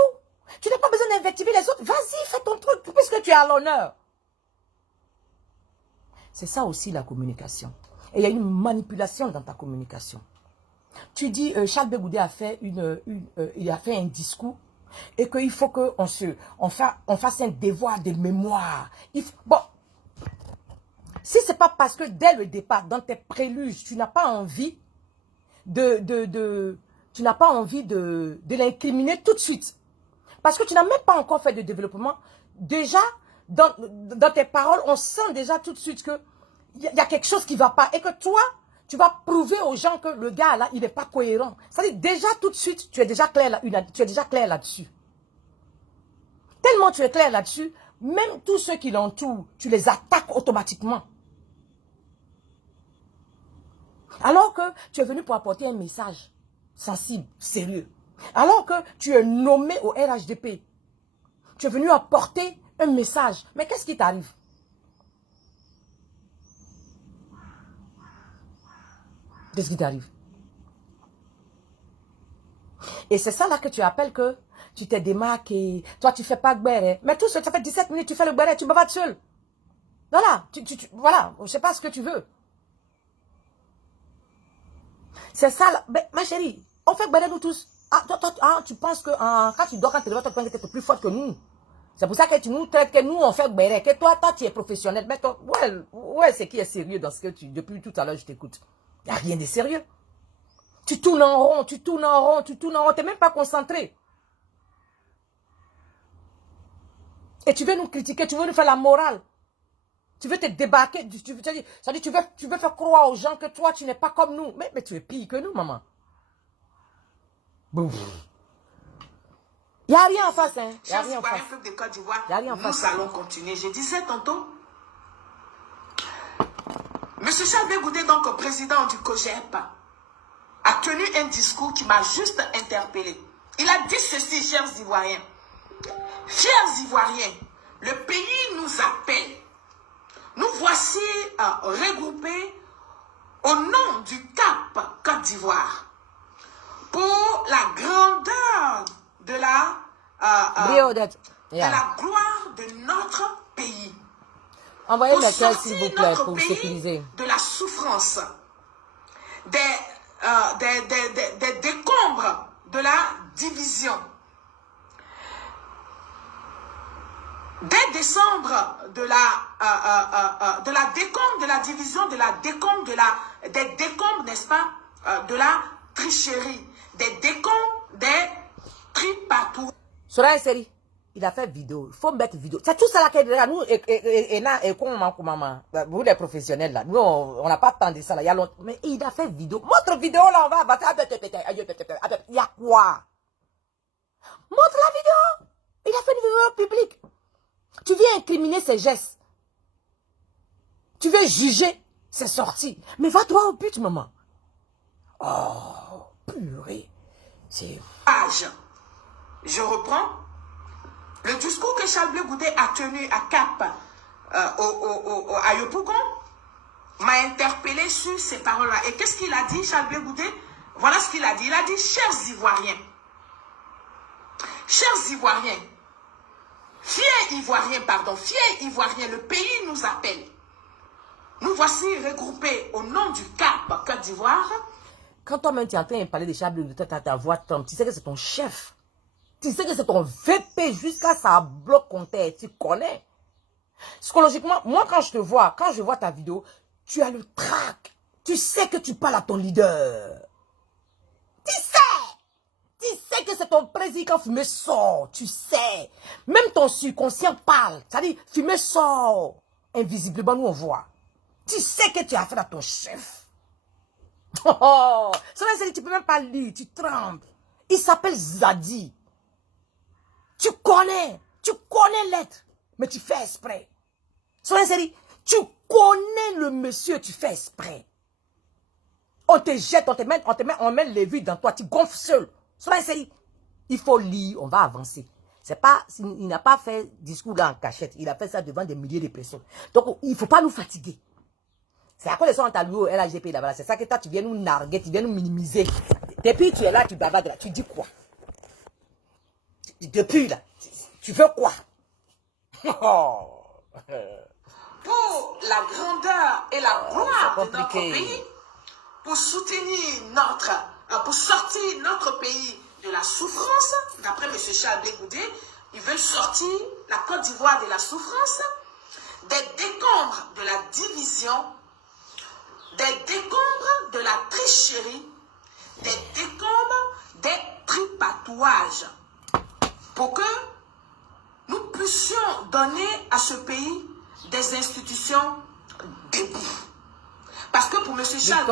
Tu n'as pas besoin d'invectiver les autres. Vas-y, fais ton truc puisque tu es à l'honneur. C'est ça aussi la communication. Et il y a une manipulation dans ta communication. Tu dis, Charles Blé Goudé a fait, il a fait un discours et qu'il faut qu'on fasse un devoir de mémoire. Bon, si ce n'est pas parce que dès le départ, dans tes préludes, tu n'as pas envie de l'incriminer tout de suite. Parce que tu n'as même pas encore fait de développement. Déjà, dans tes paroles, on sent déjà tout de suite que il y a quelque chose qui ne va pas. Et que toi, tu vas prouver aux gens que le gars là, il n'est pas cohérent. C'est-à-dire déjà tout de suite, tu es déjà clair là-dessus. Tellement tu es clair là-dessus, même tous ceux qui l'entourent, tu les attaques automatiquement. Alors que tu es venu pour apporter un message sensible, sérieux. Alors que tu es nommé au RHDP. Tu es venu apporter un message. Mais qu'est-ce qui t'arrive? Qu'est-ce qui t'arrive? Et c'est ça là que tu appelles que tu t'es démarqué. Toi, tu ne fais pas gbéré. Mais tout ça, ça fait 17 minutes, tu fais le gbéré, tu me vas seul. Voilà, voilà, je ne sais pas ce que tu veux. C'est ça là. Mais, ma chérie, on fait gbéré nous tous. Tu penses que quand tu dors, quand tu te lèves, tu penses que tu es plus forte que nous. C'est pour ça que tu nous traites que nous, on fait gbéré. Que toi, tu es professionnel. Mais toi, ouais, c'est qui est sérieux dans ce que depuis tout à l'heure, je t'écoute. Il n'y a rien de sérieux. Tu tournes en rond, tu tournes en rond, tu n'es même pas concentré. Et tu veux nous critiquer, tu veux nous faire la morale. Tu veux te débarquer, tu veux faire croire aux gens que toi, tu n'es pas comme nous. Mais tu es pire que nous, maman. Bouf. Il n'y a rien en face, hein. Il n'y a rien en face. De Côte d'Ivoire, Il n'y a rien en face. nous allons continuer. Je disais tantôt, M. Charles Blé Goudé, donc président du COGEP, a tenu un discours qui m'a juste interpellé. Il a dit ceci, chers Ivoiriens. Chers Ivoiriens, le pays nous appelle. Nous voici regroupés au nom du Cap Côte d'Ivoire pour la grandeur de la gloire de notre pays. Envoyez Pour le cœur, sortir s'il vous plaît, notre pour pays sécuriser. de la souffrance, des décombres de la division. Dès décembre de la décombre de la division, des décombres, n'est-ce pas, de la tricherie, des décombres, des tripatouilles. Sora série, il a fait vidéo. Il faut mettre vidéo. C'est tout ça là que nous, vous les professionnels là, nous on n'a pas tant de ça là, il y a longtemps. Mais il a fait vidéo. Montre vidéo là, on va abattre. Il y a quoi? Montre la vidéo. Il a fait une vidéo publique. Tu viens incriminer ses gestes. Tu veux juger ses sorties. Mais va droit au but, maman. Oh, purée. C'est... Je reprends. Le discours que Charles Blé Goudé a tenu à Cap, à Yopougon, m'a interpellé sur ces paroles-là. Et qu'est-ce qu'il a dit, Charles Blé Goudé? Voilà ce qu'il a dit. Il a dit, chers Ivoiriens, fiers Ivoiriens, le pays nous appelle. Nous voici regroupés au nom du Cap Côte d'Ivoire. Quand toi-même tu es en train de parler de Charles Blé Goudé, ta voix tombe, tu sais que c'est ton chef. Tu sais que c'est ton VP jusqu'à ça bloque compteur. Tu connais. Psychologiquement, moi quand je te vois, quand je vois ta vidéo, tu as le trac. Tu sais que tu parles à ton leader. Tu sais que c'est ton président quand fumée sort. Tu sais. Même ton subconscient parle. C'est-à-dire, fumée sort. Invisiblement, nous on voit. Tu sais que tu as affaire à ton chef. Oh, ça veut dire tu peux même pas lire, tu trembles. Il s'appelle Zadi. Tu connais l'être, mais tu fais exprès. Sois série, tu connais le monsieur, tu fais exprès. On te jette, on met les vides dans toi, tu gonfles seul. Sois série, il faut lire, on va avancer. C'est pas, il n'a pas fait discours là en cachette, il a fait ça devant des milliers de personnes. Donc, il ne faut pas nous fatiguer. C'est à cause de ça on t'a loué au LAGP là-bas. C'est ça que toi, tu viens nous narguer, tu viens nous minimiser. Depuis tu es là, tu bavardes là, tu dis quoi? Depuis là, tu veux quoi? Pour la grandeur et la gloire de notre pays, pour soutenir pour sortir notre pays de la souffrance, d'après M. Charles Blé Goudé, ils veulent sortir la Côte d'Ivoire de la souffrance, des décombres de la division, des décombres de la tricherie, des décombres des tripatouages, pour que nous puissions donner à ce pays des institutions debout. Parce que pour M. Charles,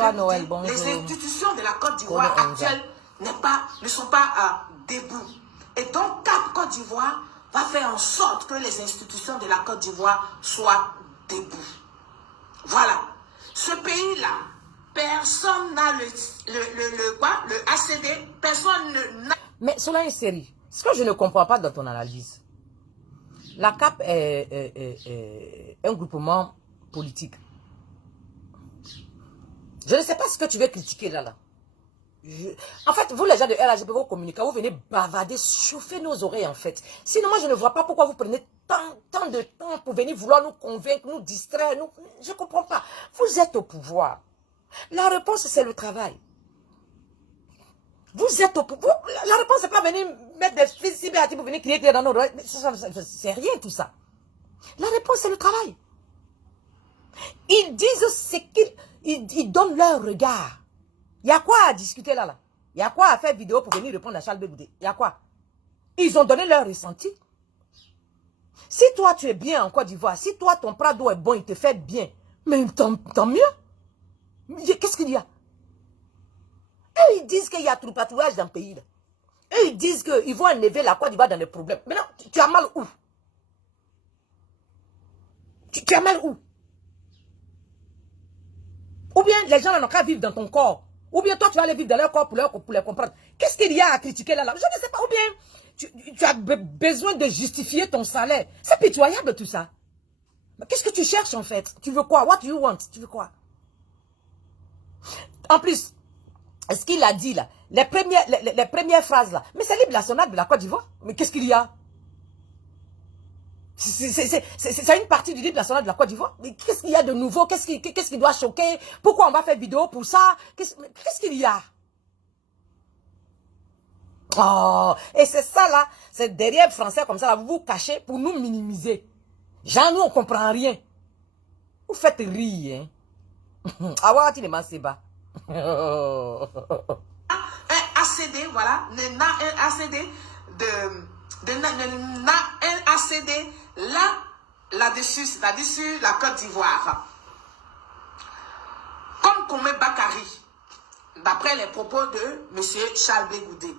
les institutions de la Côte d'Ivoire actuelle ne sont pas debout. Et donc, Cap Côte d'Ivoire va faire en sorte que les institutions de la Côte d'Ivoire soient debout. Voilà. Ce pays-là, personne n'a le ACD, personne n'a... Mais cela est sérieux. Ce que je ne comprends pas dans ton analyse, la CAP est un groupement politique. Je ne sais pas ce que tu veux critiquer là. En fait, vous les gens de LAGP, vous communiquez, vous venez bavarder, chauffer nos oreilles en fait. Sinon, moi je ne vois pas pourquoi vous prenez tant de temps pour venir vouloir nous convaincre, nous distraire. Je ne comprends pas. Vous êtes au pouvoir. La réponse, c'est le travail. Vous êtes au pouvoir. La réponse, c'est pas venir mettre des fils pour venir crier dans nos oreilles. C'est rien tout ça. La réponse, c'est le travail. Ils disent ce qu'ils donnent leur regard. Il y a quoi à discuter là? Il y a quoi à faire vidéo pour venir répondre à Charles Blé Goudé? Il y a quoi? Ils ont donné leur ressenti. Si toi, tu es bien en Côte d'Ivoire, si toi, ton Prado est bon, il te fait bien, mais tant mieux. Qu'est-ce qu'il y a? Et ils disent qu'il y a trop de patrouillage dans le pays. Là. Et ils disent qu'ils vont enlever la Côte d'Ivoire dans les problèmes. Maintenant, tu as mal où? Tu as mal où? Ou bien les gens n'ont qu'à vivre dans ton corps. Ou bien toi, tu vas aller vivre dans leur corps pour les comprendre. Qu'est-ce qu'il y a à critiquer là? Je ne sais pas. Ou bien tu as besoin de justifier ton salaire. C'est pitoyable tout ça. Qu'est-ce que tu cherches en fait? Tu veux quoi? What do you want? Tu veux quoi? En plus, ce qu'il a dit là, les premières phrases là, mais c'est l'hymne national de la Côte d'Ivoire. Mais qu'est-ce qu'il y a? C'est une partie du livre national de la Côte d'Ivoire. Mais qu'est-ce qu'il y a de nouveau? Qu'est-ce qui doit choquer? Pourquoi on va faire vidéo pour ça? Qu'est-ce qu'il y a? Oh, et c'est ça là, c'est derrière français comme ça, là, vous vous cachez pour nous minimiser. Genre, nous, on comprend rien. Vous faites rire, hein? Ah ouais, tu ne m'en sais pas. Un ACD, voilà, un ACD un ACD là-dessus, c'est-à-dire sur la Côte d'Ivoire. Comme Koumé Bakari, d'après les propos de M. Charles Blé Goudé.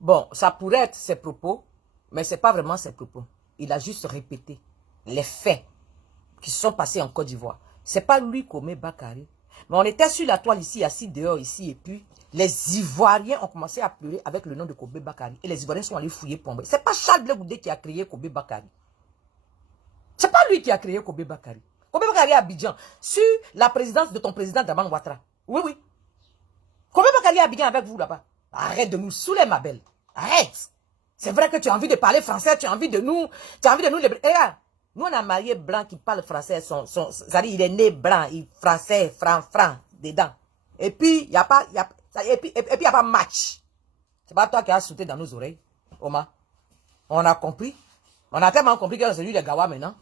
Bon, ça pourrait être ses propos, mais ce n'est pas vraiment ses propos. Il a juste répété les faits qui sont passés en Côte d'Ivoire. C'est pas lui Komé Bakary. Mais on était sur la toile ici, assis dehors ici, et puis les Ivoiriens ont commencé à pleurer avec le nom de Komé Bakary. Et les Ivoiriens sont allés fouiller Pombe. C'est pas Charles Blé Goudé qui a créé Komé Bakary. C'est pas lui qui a créé Komé Bakary. Komé Bakary à Abidjan, sur la présidence de ton président Daman Ouattara. Oui, oui. Komé Bakary à Abidjan avec vous là-bas. Arrête de nous saouler, ma belle. Arrête. C'est vrai que tu as envie de parler français, tu as envie de nous les... Regarde, nous on a marié blanc qui parle français, c'est-à-dire il est né blanc, il français, franc, dedans. Et puis, il n'y a pas, y a pas match. C'est pas toi qui as sauté dans nos oreilles, Oma. On a compris. On a tellement compris que c'est lui le Gawa maintenant.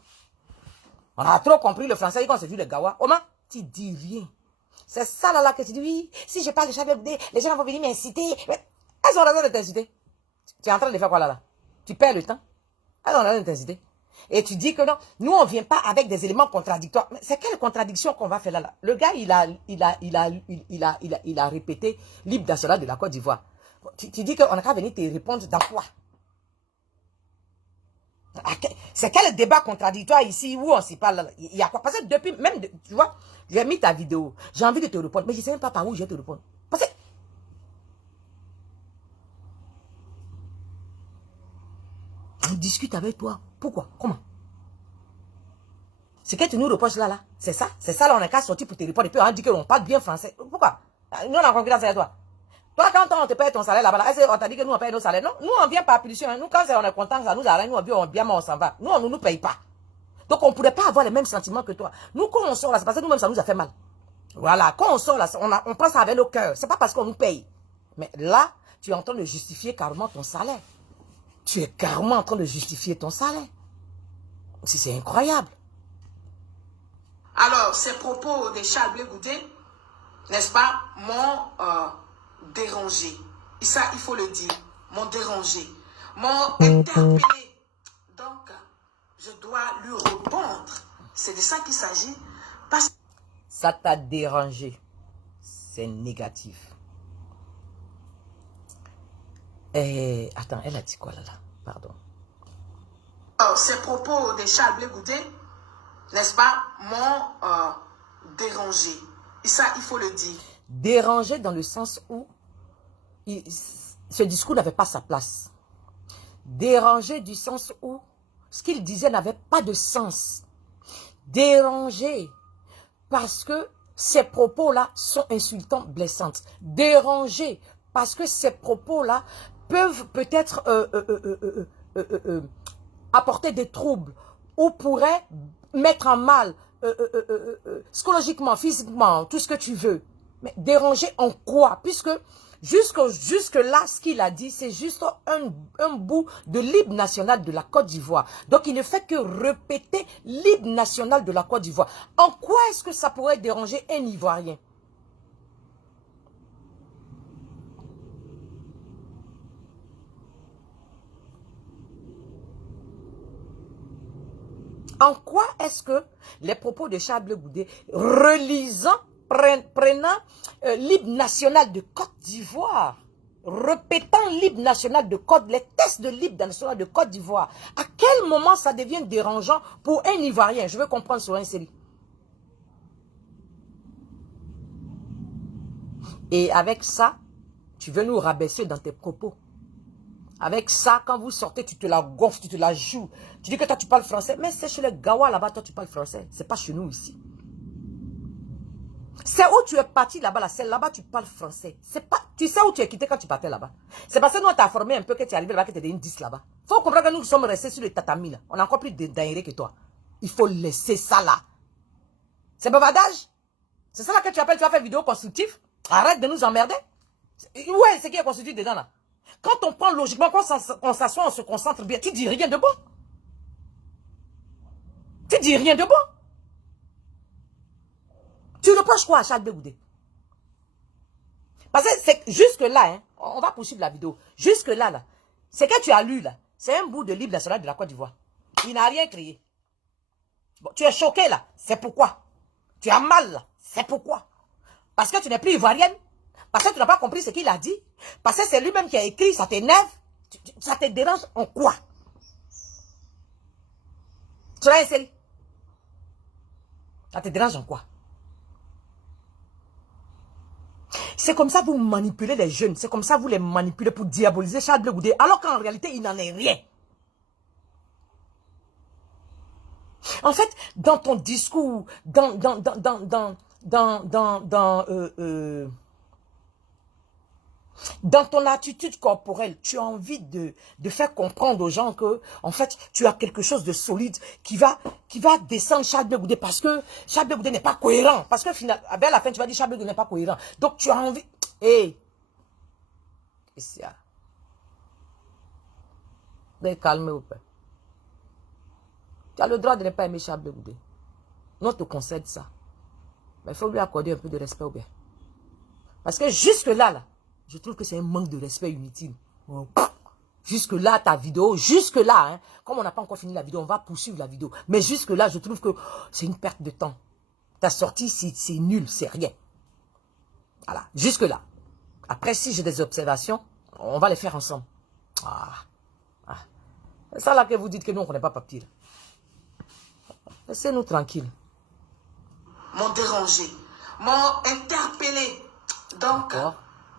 On a trop compris le français quand c'est lui le Gawa. Oma, tu dis rien. C'est ça là que tu dis, oui, si je parle de Charles Blé, les gens vont venir m'inciter. Elles ont raison de t'inciter. Tu es en train de faire quoi là? Tu perds le temps. Elles ont raison de t'inciter. Et tu dis que non, nous on ne vient pas avec des éléments contradictoires. Mais c'est quelle contradiction qu'on va faire là? Le gars, il a répété l'hymne national de la Côte d'Ivoire. Tu dis qu'on n'a qu'à venir te répondre dans quoi? C'est quel débat contradictoire ici où on s'y parle? Il y a quoi? Parce que depuis, même, tu vois, j'ai mis ta vidéo, j'ai envie de te répondre, mais je ne sais même pas par où je vais te répondre. Parce que on discute avec toi. Pourquoi? Comment? Ce que tu nous reproches là, c'est ça? C'est ça là, on n'a qu'à sortir pour te répondre. Et puis on dit qu'on parle bien français. Pourquoi? Nous, on a concurrence avec toi. Toi, quand on te paye ton salaire là-bas, on t'a dit que nous, on paye nos salaires. Non, nous, on vient par pulsion. Nous, quand on est content, ça nous arrête, nous, on vient, on s'en va. Nous, on ne nous paye pas. Donc, on ne pourrait pas avoir les mêmes sentiments que toi. Nous, quand on sort là, c'est parce que nous-mêmes, ça nous a fait mal. Voilà, quand on sort là, on prend ça avec nos cœurs. C'est pas parce qu'on nous paye. Mais là, tu es en train de justifier carrément ton salaire. Tu es carrément en train de justifier ton salaire. C'est incroyable. Alors, ces propos de Charles Blé Goudé, n'est-ce pas, m'ont dérangé. Et ça, il faut le dire, m'ont dérangé, m'ont interpellé. Donc, je dois lui répondre. C'est de ça qu'il s'agit. Parce que ça t'a dérangé. C'est négatif. Attends, elle a dit quoi là? Pardon. Alors, ces propos de Charles Blé Goudé, n'est-ce pas, m'ont dérangé. Et ça, il faut le dire. Dérangé dans le sens où ce discours n'avait pas sa place. Dérangé du sens où ce qu'il disait n'avait pas de sens. Dérangé parce que ces propos-là sont insultants, blessants. Dérangé parce que ces propos-là peuvent peut-être apporter des troubles ou pourraient mettre en mal psychologiquement, physiquement, tout ce que tu veux. Mais déranger en quoi? Puisque jusque là, ce qu'il a dit, c'est juste un bout de l'hymne national de la Côte d'Ivoire. Donc, il ne fait que répéter l'hymne national de la Côte d'Ivoire. En quoi est-ce que ça pourrait déranger un Ivoirien? En quoi est-ce que les propos de Charles Blé Goudé, prenant l'hymne national de Côte d'Ivoire, répétant l'hymne national de Côte, les textes de l'hymne national de Côte d'Ivoire, à quel moment ça devient dérangeant pour un Ivoirien? Je veux comprendre sur un série. Et avec ça, tu veux nous rabaisser dans tes propos. Avec ça, quand vous sortez, tu te la gonfles, tu te la joues. Tu dis que toi, tu parles français. Mais c'est chez les Gawa là-bas, toi, tu parles français. C'est pas chez nous ici. C'est où tu es parti là-bas, c'est là-bas tu parles français. Pas, tu sais où tu es quitté quand tu partais là-bas. C'est parce que nous, on t'a formé un peu que tu es arrivé là-bas, que tu es devenu 10 là-bas. Il faut comprendre que nous sommes restés sur le tatami là. On a encore plus d'aéré que toi. Il faut laisser ça là. C'est bavardage. C'est ça là que tu appelles, tu vas faire vidéo constructive. Arrête de nous emmerder. Ouais, c'est qui est constructif dedans là. Quand on prend logiquement, quand on s'assoit, on se concentre bien, tu dis rien de bon. Tu dis rien de bon. Tu reproches quoi à Charles Blé Goudé? Parce que c'est jusque-là, hein, on va poursuivre la vidéo. Jusque-là, là, ce que tu as lu, là, c'est un bout de livre national de la Côte d'Ivoire. Il n'a rien créé. Bon, tu es choqué, là. C'est pourquoi. Tu as mal, là. C'est pourquoi. Parce que tu n'es plus ivoirienne. Parce que tu n'as pas compris ce qu'il a dit. Parce que c'est lui-même qui a écrit, ça t'énerve. Ça te dérange en quoi? Sola une série. Ça te dérange en quoi? C'est comme ça que vous manipulez les jeunes. C'est comme ça que vous les manipulez pour diaboliser Charles Blé Goudé. Alors qu'en réalité, il n'en est rien. En fait, dans ton discours, dans ton attitude corporelle, tu as envie de faire comprendre aux gens que, en fait, tu as quelque chose de solide qui va descendre Charles Blé Goudé parce que Charles Blé Goudé n'est pas cohérent. Parce que finalement, vers la fin, tu vas dire Charles Blé Goudé n'est pas cohérent. Donc, tu as envie... Hé! Qu'est-ce qu'il y a? Veuillez calmer au peu. Tu as le droit de ne pas aimer Charles Blé Goudé. Non, on te concède ça. Mais il faut lui accorder un peu de respect au bien. Parce que jusque-là, je trouve que c'est un manque de respect inutile. Oh. Jusque-là, ta vidéo, jusque-là, hein, comme on n'a pas encore fini la vidéo, on va poursuivre la vidéo. Mais jusque-là, je trouve que c'est une perte de temps. Ta sortie, c'est nul, c'est rien. Voilà, jusque-là. Après, si j'ai des observations, on va les faire ensemble. C'est ça là que vous dites que nous, on ne connaît pas papier. Laissez-nous tranquilles. M'ont dérangé, m'ont interpellé. Donc,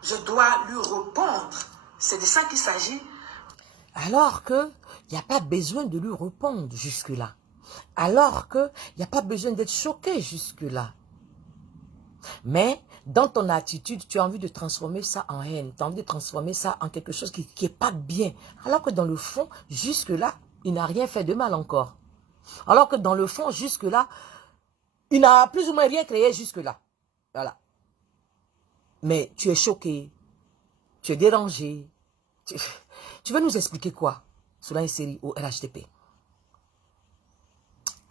je dois lui répondre. C'est de ça qu'il s'agit. Alors que il n'y a pas besoin de lui répondre jusque-là. Alors que il n'y a pas besoin d'être choqué jusque-là. Mais dans ton attitude, tu as envie de transformer ça en haine. Tu as envie de transformer ça en quelque chose qui n'est pas bien. Alors que dans le fond, jusque-là, il n'a rien fait de mal encore. Alors que dans le fond, jusque-là, il n'a plus ou moins rien créé jusque-là. Voilà. Mais tu es choqué. Tu es dérangé. Tu veux nous expliquer quoi sur une série au RHTP?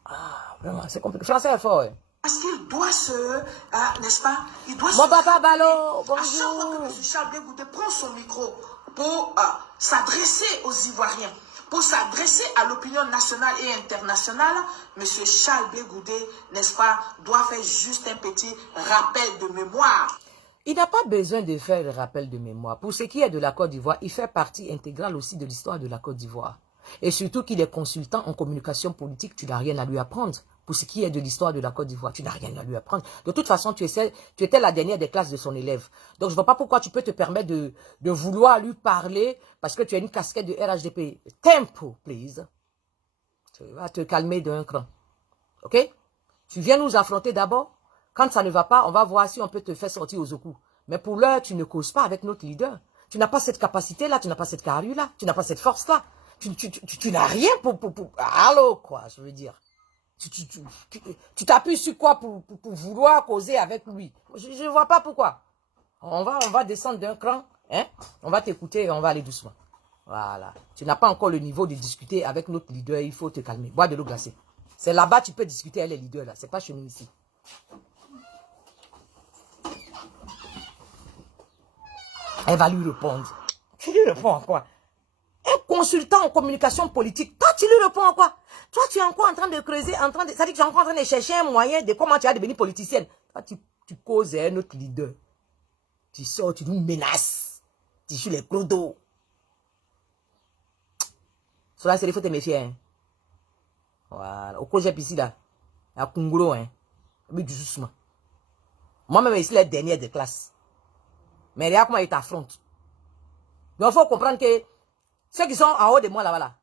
Ah, vraiment, c'est compliqué. Français est fort. Hein? Parce qu'il doit n'est-ce pas? Il doit Mon papa Balo, bonjour. À chaque fois que M. Charles Blé Goudé prend son micro pour s'adresser aux Ivoiriens, pour s'adresser à l'opinion nationale et internationale, M. Charles Blé Goudé, n'est-ce pas, doit faire juste un petit rappel de mémoire. Il n'a pas besoin de faire le rappel de mémoire. Pour ce qui est de la Côte d'Ivoire, il fait partie intégrale aussi de l'histoire de la Côte d'Ivoire. Et surtout qu'il est consultant en communication politique, tu n'as rien à lui apprendre. Pour ce qui est de l'histoire de la Côte d'Ivoire, tu n'as rien à lui apprendre. De toute façon, tu étais la dernière des classes de son élève. Donc, je ne vois pas pourquoi tu peux te permettre de vouloir lui parler parce que tu as une casquette de RHDP. Tempo, please. Tu vas te calmer d'un cran. OK? Tu viens nous affronter d'abord. Quand ça ne va pas, on va voir si on peut te faire sortir aux coups. Mais pour l'heure, tu ne causes pas avec notre leader. Tu n'as pas cette capacité-là, tu n'as pas cette carrure-là, tu n'as pas cette force-là. Tu n'as rien pour... Allô, quoi, je veux dire. Tu t'appuies sur quoi pour vouloir causer avec lui? Je ne vois pas pourquoi. On va descendre d'un cran, hein? On va t'écouter et on va aller doucement. Voilà. Tu n'as pas encore le niveau de discuter avec notre leader, il faut te calmer. Bois de l'eau glacée. C'est là-bas tu peux discuter avec les leaders, là. C'est pas chez nous ici. Elle va lui répondre. Tu lui réponds à quoi? Un consultant en communication politique, toi tu lui réponds à quoi? Toi tu es encore en train de creuser, ça dit que tu es encore en train de chercher un moyen de comment tu vas devenir politicienne. Toi tu causes à un autre leader. Tu sors, tu nous menaces. Tu joues les gros dos. Cela c'est il faut te méfier. Hein. Voilà. Au cause ici là, il y a Kunguro, hein. Mais doucement. Moi-même ici la dernière de classe. Mais regarde comment il t'affronte. Donc il faut comprendre que ceux qui sont en haut de moi là-bas,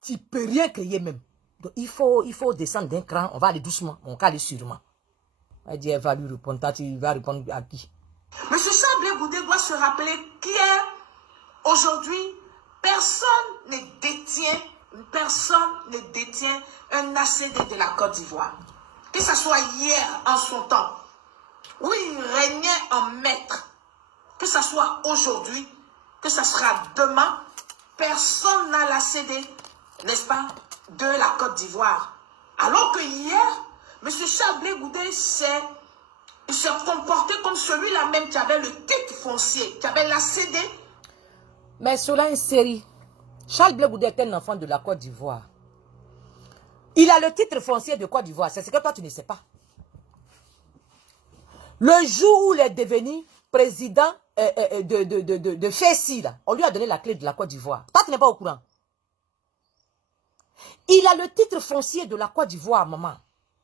tu ne peux rien créer même. Donc il faut descendre d'un cran, on va aller doucement, on va aller sûrement. Elle dit, elle va lui répondre, tu vas répondre à qui? Monsieur Charles Blé Goudé doit se rappeler qu'aujourd'hui, personne ne détient un ACD de la Côte d'Ivoire. Que ce soit hier en son temps, où il régnait en maître, que ce soit aujourd'hui, que ce sera demain, personne n'a l'ACD, n'est-ce pas, de la Côte d'Ivoire. Alors que hier, M. Charles Blé Goudé s'est comporté comme celui-là même qui avait le titre foncier, qui avait l'ACD. Mais cela une série. Charles Blé Goudé est un enfant de la Côte d'Ivoire. Il a le titre foncier de Côte d'Ivoire. C'est ce que toi tu ne sais pas. Le jour où il est devenu président de FECI, là, on lui a donné la clé de la Côte d'Ivoire. Toi, tu n'es pas au courant. Il a le titre foncier de la Côte d'Ivoire, maman.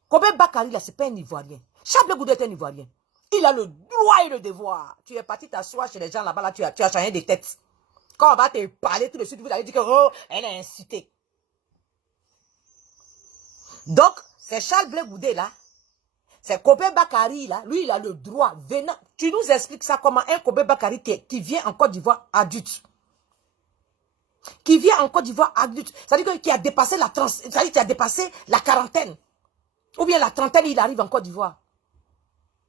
Kobe Bakari, là, c'est pas un Ivoirien. Charles Goudé est un Ivoirien. Il a le droit et le devoir. Tu es parti t'asseoir chez les gens là-bas, là, tu as changé de tête. Quand on va te parler tout de suite, vous allez dire que, oh, elle a incité. Donc, c'est Charles Goudé, là. C'est Kobe Bakari, là. Lui, il a le droit. Venant, tu nous expliques ça comment un Kobe Bakari qui vient en Côte d'Ivoire adulte. Qui vient en Côte d'Ivoire adulte. C'est-à-dire qu'il a dépassé qu'il a dépassé la quarantaine. Ou bien la trentaine, il arrive en Côte d'Ivoire.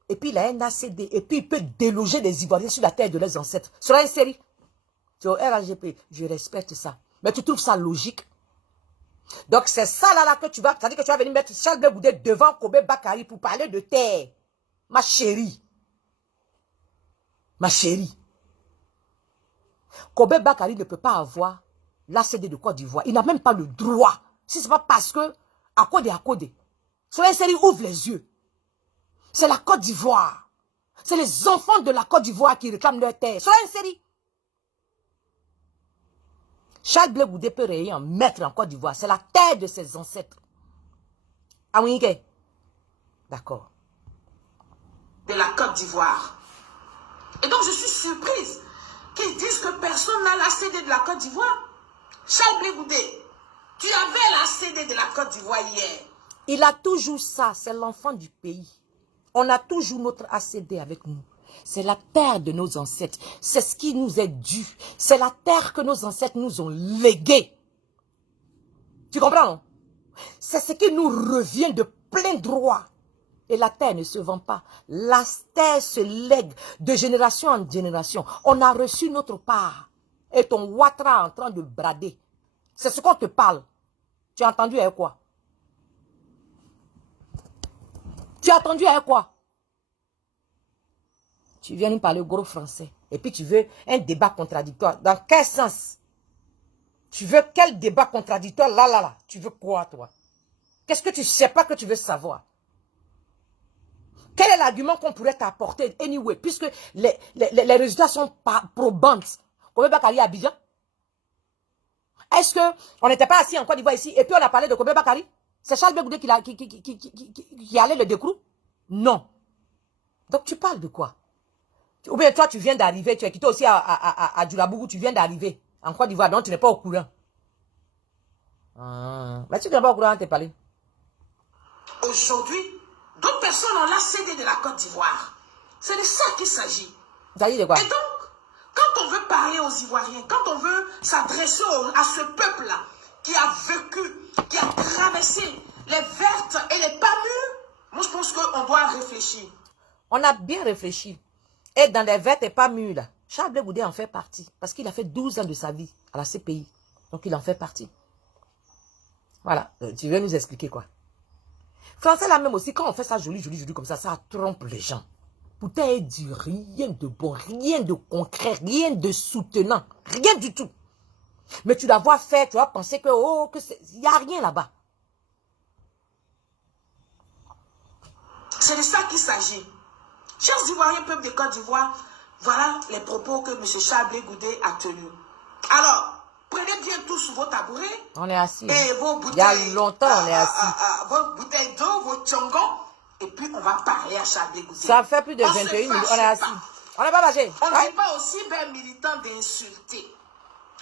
Et puis il a un ACD. Et puis il peut déloger les Ivoiriens sur la terre de leurs ancêtres. Sur une série. Tu es au RAGP. Je respecte ça. Mais tu trouves ça logique? Donc c'est ça là que tu vas. C'est-à-dire que tu vas venir mettre Charles Goudé devant Kobe Bakari pour parler de terre. Ma chérie. Ma chérie. Kobe Bakari ne peut pas avoir l'ACD de Côte d'Ivoire. Il n'a même pas le droit. Si ce n'est pas parce que à Code. Sur une série, ouvre les yeux. C'est la Côte d'Ivoire. C'est les enfants de la Côte d'Ivoire qui réclament leur terre. Sur une série. Charles Goudé peut rayer en maître en Côte d'Ivoire. C'est la terre de ses ancêtres. Ah oui, d'accord. De la Côte d'Ivoire. Et donc je suis surprise qu'ils disent que personne n'a la CD de la Côte d'Ivoire. Charles Goudé, tu avais la CD de la Côte d'Ivoire hier. Il a toujours ça, c'est l'enfant du pays. On a toujours notre ACD avec nous. C'est la terre de nos ancêtres. C'est ce qui nous est dû. C'est la terre que nos ancêtres nous ont léguée. Tu comprends, non? C'est ce qui nous revient de plein droit. Et la terre ne se vend pas. La terre se lègue de génération en génération. On a reçu notre part. Et ton Ouattara en train de brader. C'est ce qu'on te parle. Tu as entendu avec quoi? Tu as entendu avec quoi? Tu viens nous parler gros français. Et puis tu veux un débat contradictoire. Dans quel sens? Tu veux quel débat contradictoire? Là. Tu veux quoi, toi? Qu'est-ce que tu ne sais pas que tu veux savoir? Quel est l'argument qu'on pourrait t'apporter anyway? Puisque les résultats sont probants. Kobe Bakari à Abidjan? Est-ce qu'on n'était pas assis en Côte d'Ivoire ici et puis on a parlé de Kobe Bakari? C'est Charles Goudé qui allait le décrou? Non. Donc tu parles de quoi? Ou bien toi tu viens d'arriver, tu es quitté aussi à Djoulabougou, tu viens d'arriver en Côte d'Ivoire, donc tu n'es pas au courant. Mais tu n'es pas au courant, t'es parlé. Aujourd'hui, d'autres personnes ont la CD de la Côte d'Ivoire. C'est de ça qu'il s'agit. Ça dit de quoi? Et donc, quand on veut parler aux Ivoiriens, quand on veut s'adresser à ce peuple-là, qui a vécu, qui a traversé les vertes et les pas mûres, moi je pense qu'on doit réfléchir. On a bien réfléchi. Et dans les vertes et pas mûres, là, Charles Goudé en fait partie. Parce qu'il a fait 12 ans de sa vie à la CPI. Donc il en fait partie. Voilà. Tu veux nous expliquer quoi? Français là même aussi, quand on fait ça joli comme ça trompe les gens. Pourtant, il dit rien de bon, rien de concret, rien de soutenant. Rien du tout. Mais tu dois voir faire, tu vas penser que, oh, il n'y a rien là-bas. C'est de ça qu'il s'agit. Chers Ivoiriens, peuple de Côte d'Ivoire, voilà les propos que M. Charles Goudé a tenus. Alors, prenez bien tous vos tabourets. On est assis. Et vos bouteilles. Il y a longtemps, on est assis. Vos bouteilles d'eau, vos tchongons. Et puis, on va parler à Charles Goudé. Ça fait plus de 21 minutes, on est assis. On n'est pas fâché. On n'est pas aussi bien militant d'insulter.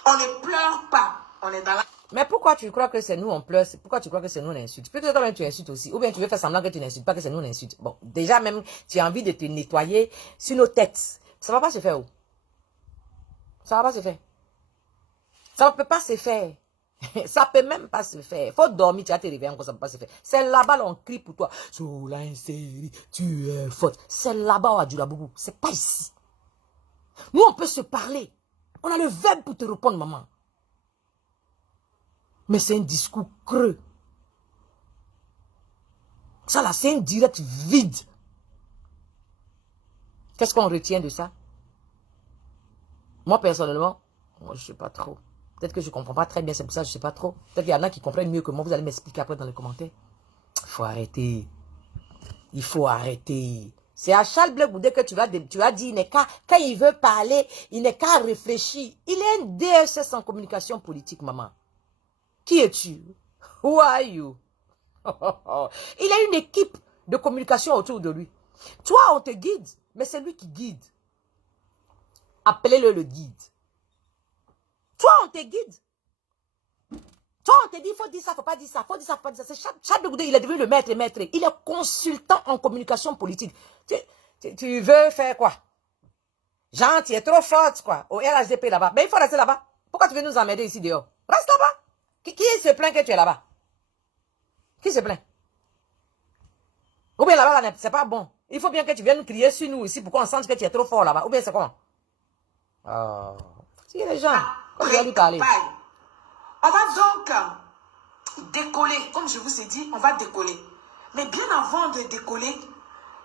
On ne pleure pas. On est dans la... Mais pourquoi tu crois que c'est nous on pleure? Pourquoi tu crois que c'est nous on insulte? Peut-être toi-même tu insultes aussi. Ou bien tu veux faire semblant que tu n'insultes pas, que c'est nous on insulte. Bon, déjà même, tu as envie de te nettoyer sur nos têtes. Ça ne va pas se faire où? Ça ne va pas se faire. Ça ne peut pas se faire. Ça ne peut même pas se faire. Il faut dormir, tu vas te réveiller encore, ça ne peut pas se faire. C'est là-bas on crie pour toi. Sur la série, tu es faute. C'est là-bas à Djoulabougou. C'est pas ici. Nous on peut se parler. On a le verbe pour te répondre, maman. Mais c'est un discours creux. Ça là, c'est un direct vide. Qu'est-ce qu'on retient de ça? Moi, personnellement, moi, je ne sais pas trop. Peut-être que je ne comprends pas très bien, c'est pour ça que je ne sais pas trop. Peut-être qu'il y en a qui comprennent mieux que moi. Vous allez m'expliquer après dans les commentaires. Il faut arrêter. Il faut arrêter. C'est à Charles Goudé que tu vas dire, quand il veut parler, il n'est qu'à réfléchir. Il est un DSS en communication politique, maman. Qui es-tu? Who are you? Il a une équipe de communication autour de lui. Toi, on te guide, mais c'est lui qui guide. Appelez-le le guide. Toi, on te guide. Toi, on te dit, il faut dire ça, il ne faut pas dire ça, il faut dire ça, il ne faut pas dire ça. Charles Blegoudé, il est devenu le maître. Il est consultant en communication politique. Tu veux faire quoi? Jean, tu es trop forte, quoi. Au RHDP là-bas. Mais il faut rester là-bas. Pourquoi tu veux nous emmerder ici dehors? Reste là-bas. Qui se plaint que tu es là-bas? Qui se plaint? Ou bien là-bas, c'est pas bon. Il faut bien que tu viennes nous crier sur nous ici pour qu'on sente que tu es trop fort là-bas. Ou bien c'est comment? Oh. Si les gens, comme je vais lui parler. On va donc décoller. Comme je vous ai dit, on va décoller. Mais bien avant de décoller,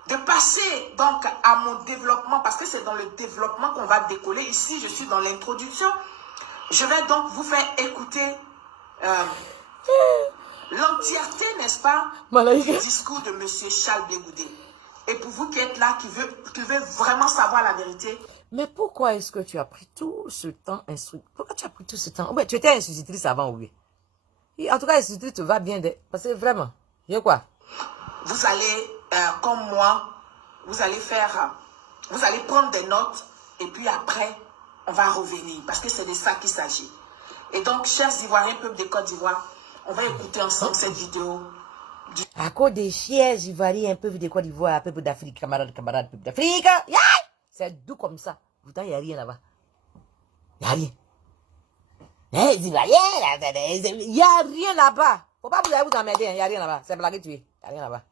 de passer donc à mon développement, parce que c'est dans le développement qu'on va décoller. Ici, je suis dans l'introduction. Je vais donc vous faire écouter l'entièreté, n'est-ce pas, du discours de M. Charles Blegoudé. Et pour vous qui êtes là, qui veut vraiment savoir la vérité. Mais pourquoi est-ce que tu as pris tout ce temps Pourquoi tu as pris tout ce temps? Ouais, tu étais institutrice avant, oui. Et en tout cas, institutrice te va bien. Parce que vraiment, il y a quoi? Vous allez, comme moi, vous allez prendre des notes. Et puis après, on va revenir. Parce que c'est de ça qu'il s'agit. Et donc, chers Ivoiriens, peuple de Côte d'Ivoire, on va écouter ensemble cette vidéo. À cause des chers Ivoiriens, peuple de Côte d'Ivoire, peuple d'Afrique, camarades, peuple d'Afrique. Yeah! C'est doux comme ça. Pourtant, il n'y a rien là-bas. Il n'y a rien. Les Ivoiriens, il n'y a rien là-bas. Faut pas vous aller vous emmerder, il n'y a rien là-bas. C'est blague tuer. Il n'y a rien là-bas.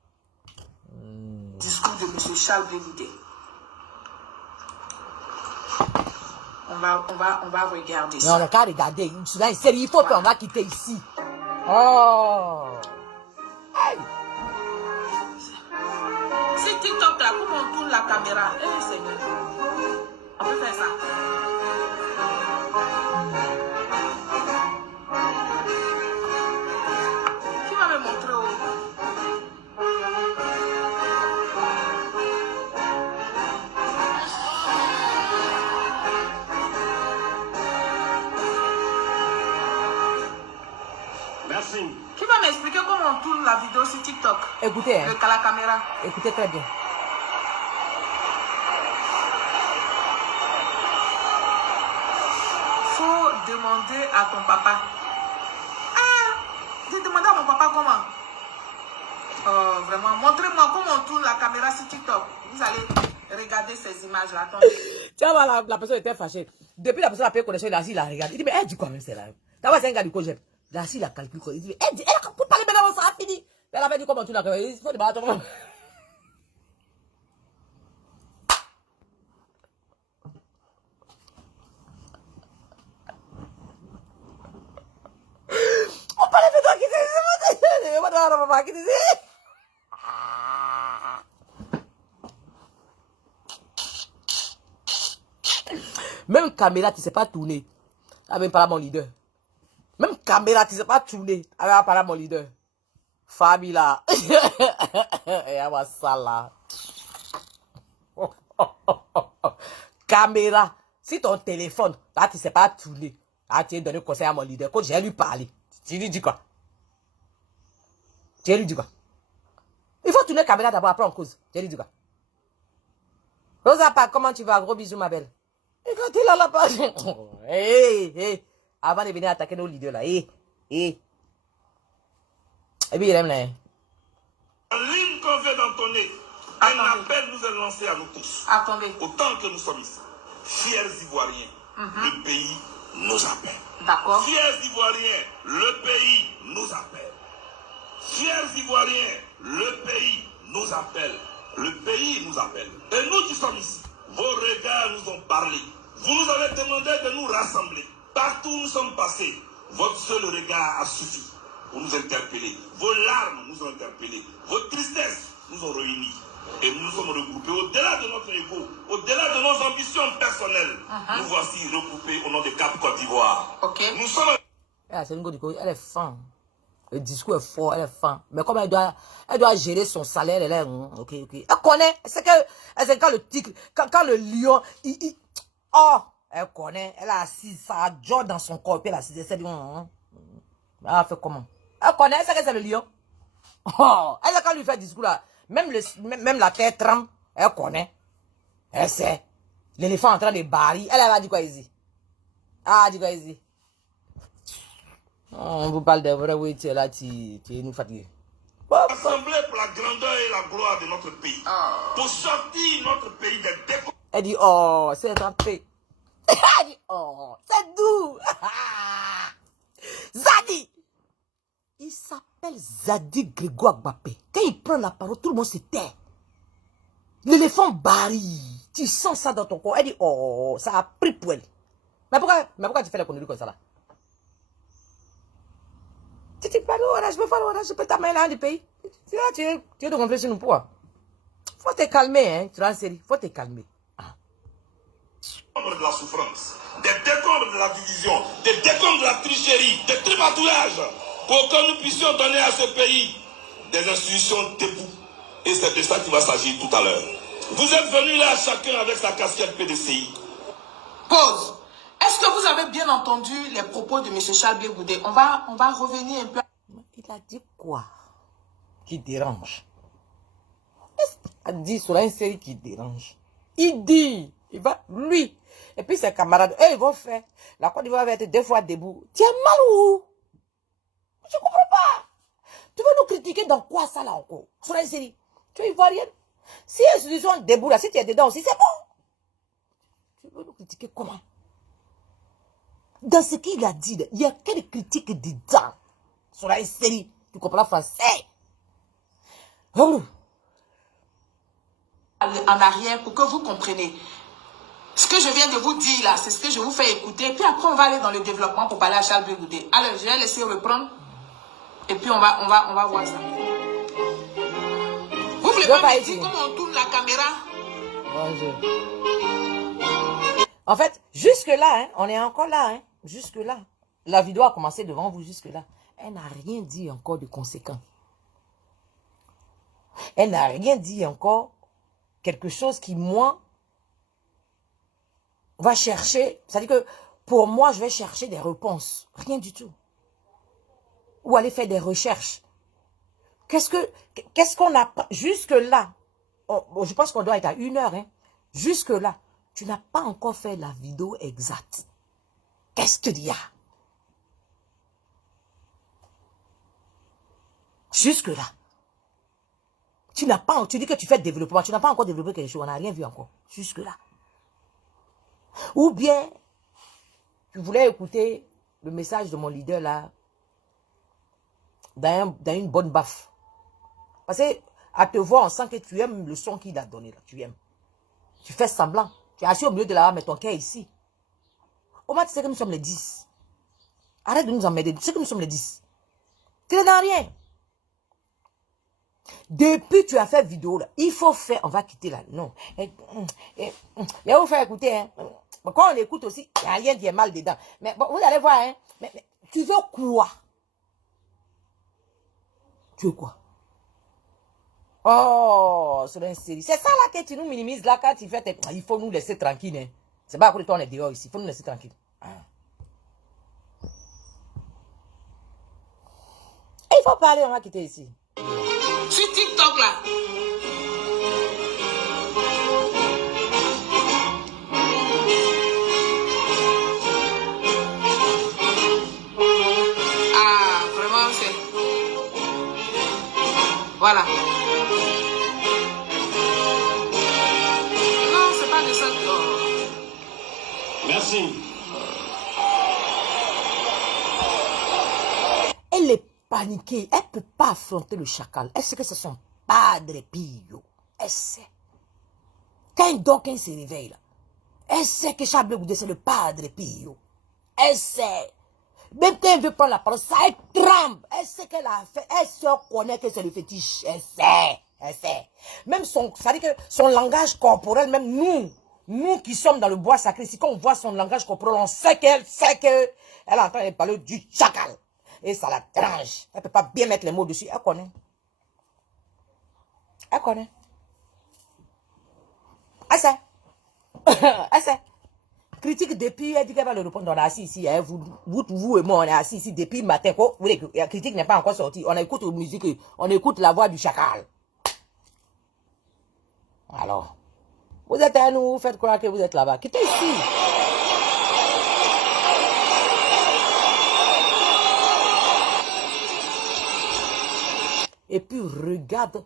Discours de M. Charles Blegoudé. On va regarder ça. Non, on n'a qu'à regarder. Soudain, il faut qu'on va quitter ici. Oh! Hey! C'est TikTok là, comment on tourne la caméra? Eh, Seigneur. On peut faire ça. Qui va me montrer où? Merci. Qui va m'expliquer comment on tourne la vidéo sur TikTok? Écoutez, hein. La caméra. Écoutez très bien. Faut demander à ton papa. Ah, j'ai demandé à mon papa comment. Oh, vraiment, montrez-moi comment on tourne la caméra sur TikTok. Vous allez regarder ces images-là. Attendez. Tu vois, la personne était fâchée. Depuis la personne a payé connexion, il a assis, il a regardé. Il dit, mais elle dit quoi même, c'est là? D'abord, c'est un gars du cogep. Il a assis, il a calculé. Il dit, elle dit, pour parler maintenant, ça a fini. Elle avait dit comment on tourne la caméra. Il faut débattre. On parlait de toi qui disait, on va papa qui disait. Même caméra, tu ne sais pas tourner. Avec pas mon leader. Même caméra, tu ne sais pas tourner. Avec pas mon leader. Fabila. Et à ma salle. Caméra. Si ton téléphone, là, tu ne sais pas tourner. Là, tu as donné conseil à mon leader. Quand j'ai lui parlé, tu lui dis quoi? Tu lui dis quoi? Il faut tourner la caméra d'abord, après on cause. Tu lui dis quoi? Rosa, comment tu vas? Gros bisous, ma belle. Et quand il a la page. Hey. Avant de venir attaquer nos leaders là. Et puis il aime là. En ligne qu'on veut d'entonner, un appel nous est lancé à nous tous. Attendez. Autant que nous sommes ici, fiers Ivoiriens, le pays nous appelle. D'accord. Fiers Ivoiriens, le pays nous appelle. Fiers Ivoiriens, le pays nous appelle. Le pays nous appelle. Et nous qui sommes ici, vos regards nous ont parlé. Vous nous avez demandé de nous rassembler. Partout où nous sommes passés, votre seul regard a suffi pour nous interpeller. Vos larmes nous ont interpellés. Vos tristesses nous ont réunis. Et nous nous sommes regroupés au-delà de notre ego, au-delà de nos ambitions personnelles. Nous voici regroupés au nom de Cap Côte d'Ivoire. Ok. Nous sommes... Elle est fin. Le discours est fort, elle est fin. Mais comme elle doit gérer son salaire, elle est... Ok. Elle connaît. C'est quand le tigre, quand le lion... Oh, elle connaît. Elle a assis, ça a jaune dans son corps. Puis elle a assis, elle s'est dit... Elle a fait comment? Elle connaît, elle sait que c'est le lion. Oh, elle sait quand lui fait discours là, même la tête tremble, elle connaît. Elle sait. L'éléphant en train de barrer, elle va dire quoi ici? Ah, dis quoi ici? On vous parle de vrai, oui, tu es là, tu nous fatigues. Assemblée pour la grandeur et la gloire de notre pays. Pour sortir notre pays des décors. Elle dit, oh, c'est trempé. Elle dit, oh, c'est doux. Zadi. Il s'appelle Zadi Grégoire Gbapé. Quand il prend la parole, tout le monde se tait. L'éléphant barille. Tu sens ça dans ton corps. Elle dit, oh, ça a pris pour elle. Mais pourquoi tu fais la connerie comme ça là? Tu dis pas l'orage, je peux faire l'orage, je peux t'amener là du pays. Tu es de gonfler sur nous pourquoi? Faut te calmer, hein, tu es en série, faut te calmer. De la souffrance, des décombres de la division, des décombres de la tricherie, des trimatouillages, pour que nous puissions donner à ce pays des institutions debout. Et c'est de ça qu'il va s'agir tout à l'heure. Vous êtes venus là chacun avec sa casquette PDCI. Pause. Est-ce que vous avez bien entendu les propos de M. Charles Blé Goudé? On va revenir un peu. Il a dit quoi qui dérange? Il a dit sur une série qui dérange. Il dit, il va, lui, et puis ses camarades, eux, ils vont faire. La Côte d'Ivoire va être 2 fois debout. Tu es mal ou? Je ne comprends pas. Tu veux nous critiquer dans quoi ça là encore? Sur une série. Tu es ivoirienne. Si les institutions sont debout là, si tu es dedans aussi, c'est bon. Tu veux nous critiquer comment? Dans ce qu'il a dit, il y a quelle critique dedans? Sur la série, tu comprends français? Oh. En arrière pour que vous compreniez. Ce que je viens de vous dire là, c'est ce que je vous fais écouter. Puis après, on va aller dans le développement pour parler à Charles Blé Goudé. Alors, je vais laisser reprendre. Et puis, on va voir ça. Vous voulez pas me dire comment on tourne la caméra? Bonjour. En fait, jusque-là, hein, on est encore là. Hein, jusque-là. La vidéo a commencé devant vous jusque-là. Elle n'a rien dit encore de conséquent. Elle n'a rien dit encore quelque chose qui, moi, va chercher. C'est-à-dire que, pour moi, je vais chercher des réponses. Rien du tout. Ou aller faire des recherches. Qu'est-ce qu'on a... Jusque-là, je pense qu'on doit être à 1 heure. Hein, jusque-là, tu n'as pas encore fait la vidéo exacte. Qu'est-ce qu'il y a? Jusque-là. Tu n'as pas... Tu dis que tu fais développement. Tu n'as pas encore développé quelque chose. On n'a rien vu encore. Jusque-là. Ou bien, tu voulais écouter le message de mon leader là, dans une bonne baffe. Parce que, à te voir, on sent que tu aimes le son qu'il a donné là. Tu aimes. Tu fais semblant. Tu es assis au milieu de la mais ton cœur est ici. Au moins, tu sais que nous sommes les 10. Arrête de nous emmerder. Tu sais que nous sommes les 10. Tu n'es dans rien. Depuis que tu as fait vidéo, là, il faut faire... On va quitter là. Non. Il va vous faire écouter. Hein. Quand on écoute aussi, il n'y a rien qui est mal dedans. Mais bon, vous allez voir. Hein. Mais tu veux quoi? Tu veux quoi? Oh, c'est une série. C'est ça là que tu nous minimises là quand tu fais tes... Il faut nous laisser tranquille. Hein. C'est pas après toi on est dehors ici. Il faut nous laisser tranquille. Ah. Il faut parler, on va quitter ici. Sur TikTok là. Ah, vraiment c'est... Voilà. Non, c'est pas de ça. Merci. Elle est paniquée. Elle ne peut pas affronter le chacal. Elle sait que c'est son padre Pio. Elle sait. Quand il dort, quand il se réveille, là, elle sait que Charles Blé Goudé, c'est le padre Pio. Elle sait. Même quand elle veut prendre la parole, ça elle tremble. Elle sait qu'elle a fait. Elle se connaît que c'est le fétiche. Elle sait. Elle sait. Même ça dit que son langage corporel, même nous qui sommes dans le bois sacré, si quand on voit son langage corporel, on sait qu'elle est en train de parler du chacal. Et ça la dérange. Elle ne peut pas bien mettre les mots dessus. Elle connaît. Elle connaît. Elle sait. Elle sait. critique depuis, elle dit qu'elle va le répondre, on est assis ici, hein, vous et moi, on est assis ici depuis le matin. Vous voulez que la critique n'est pas encore sortie. On écoute la musique, on écoute la voix du chacal. Alors, vous êtes à nous, vous faites croire que vous êtes là-bas. Quittez ici. Et puis regarde,